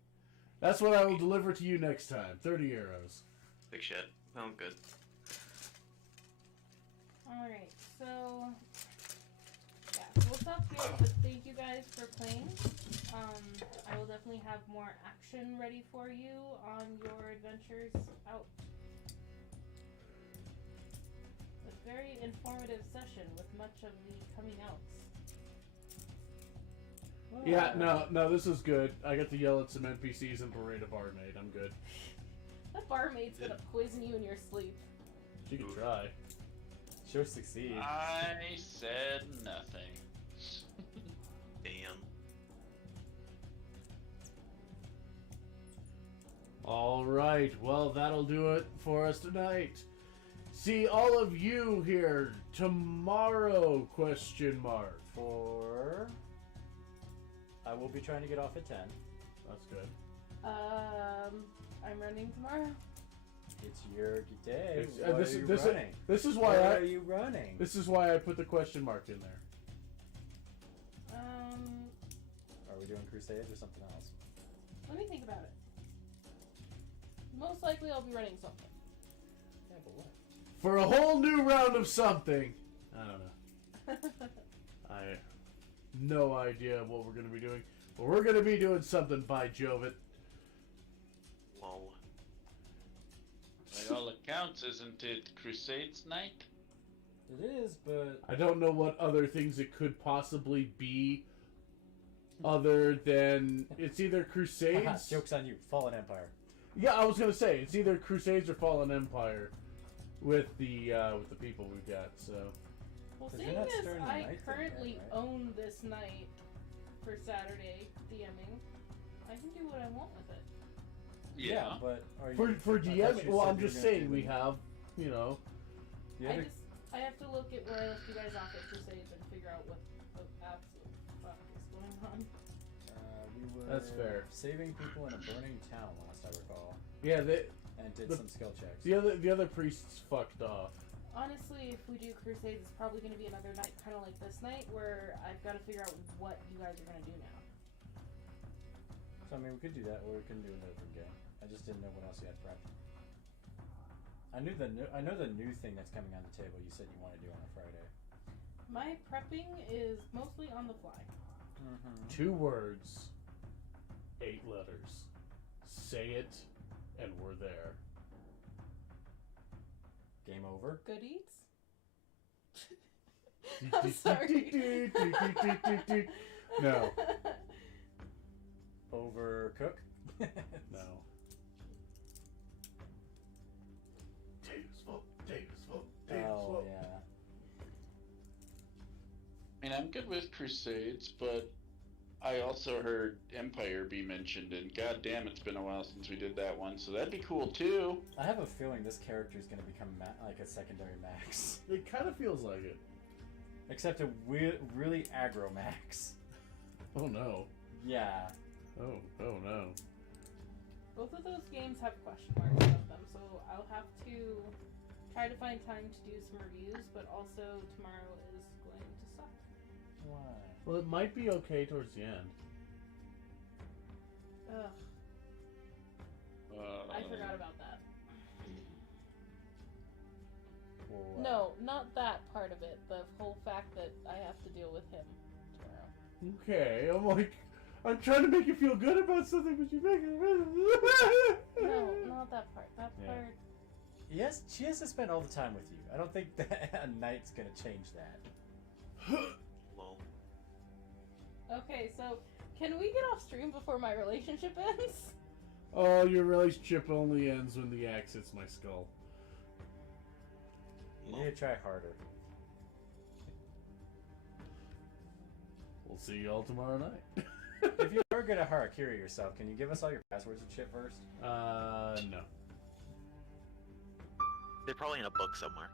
that's what I will deliver to you next time. 30 arrows. Big shit. Sounds good. Alright, so... yeah, we'll stop here, but thank you guys for playing. I will definitely have more action ready for you on your adventures out. A very informative session with much of the coming outs. Yeah, no, this is good. I get to yell at some NPCs and berate a barmaid. I'm good. That barmaid's gonna poison you in your sleep. She can try. Sure succeed. I said nothing. Damn. All right, well, that'll do it for us tonight. See all of you here tomorrow, question mark. I will be trying to get off at 10. That's good. I'm running tomorrow. It's your day. It's- What this are you is- running? This is why Where are you running? This is why I put the question mark in there. Are we doing Crusades or something else? Let me think about it. Most likely I'll be running something. Yeah, but what? For a whole new round of something. I don't know. I have no idea what we're going to be doing. But we're going to be doing something, by Jovit. Lol. By all accounts, isn't it Crusades night? It is, but I don't know what other things it could possibly be other than it's either Crusades. Joke's on you. Fallen Empire. Yeah, I was gonna say it's either Crusades or Fallen Empire with the people we've got. So Well, 'Cause seeing you're not as starting the I night thing currently yet, right? own this night for Saturday DMing, I can do what I want with it. Yeah. but are you, for I thought DM, you well, said I'm you were just gonna saying do we the- have the I other- just I have to look at where I left you guys off at Crusades and figure out what the absolute fuck is going on. we were That's fair. saving people in a burning town, last I recall, yeah. and did The- some skill checks. The other priests fucked off. Honestly, if we do Crusades, it's probably going to be another night, kind of like this night, where I've got to figure out what you guys are going to do now. So I mean, we could do that, or we can do another game. I just didn't know what else you had prepped. I know the new thing that's coming on the table. You said you want to do on a Friday. My prepping is mostly on the fly. Mm-hmm. 2 words, 8 letters. Say it, and we're there. Game over. Good eats? I'm sorry. No. Overcook. No. Oh yeah. I mean, I'm good with Crusades, but I also heard Empire be mentioned, and goddamn, it's been a while since we did that one, so that'd be cool too. I have a feeling this character is going to become like a secondary max, It kind of feels like it. except a really aggro max. Oh no. Yeah. Oh no. Both of those games have question marks about them, so I'll have to try to find time to do some reviews, but also tomorrow is going to suck. Why? Well, it might be okay towards the end. Ugh, I forgot about that. Well, No, not that part of it. The whole fact that I have to deal with him tomorrow. Okay, I'm trying to make you feel good about something, but you make it. No, not that part. That Yeah. part. Yes, she has to spend all the time with you. I don't think that a night's gonna change that. Lol. Okay, so can we get off stream before my relationship ends? Oh, your relationship only ends when the axe hits my skull. You need to try harder. We'll see y'all tomorrow night. If you are gonna harakiri yourself, can you give us all your passwords and shit first? No. They're probably in a book somewhere.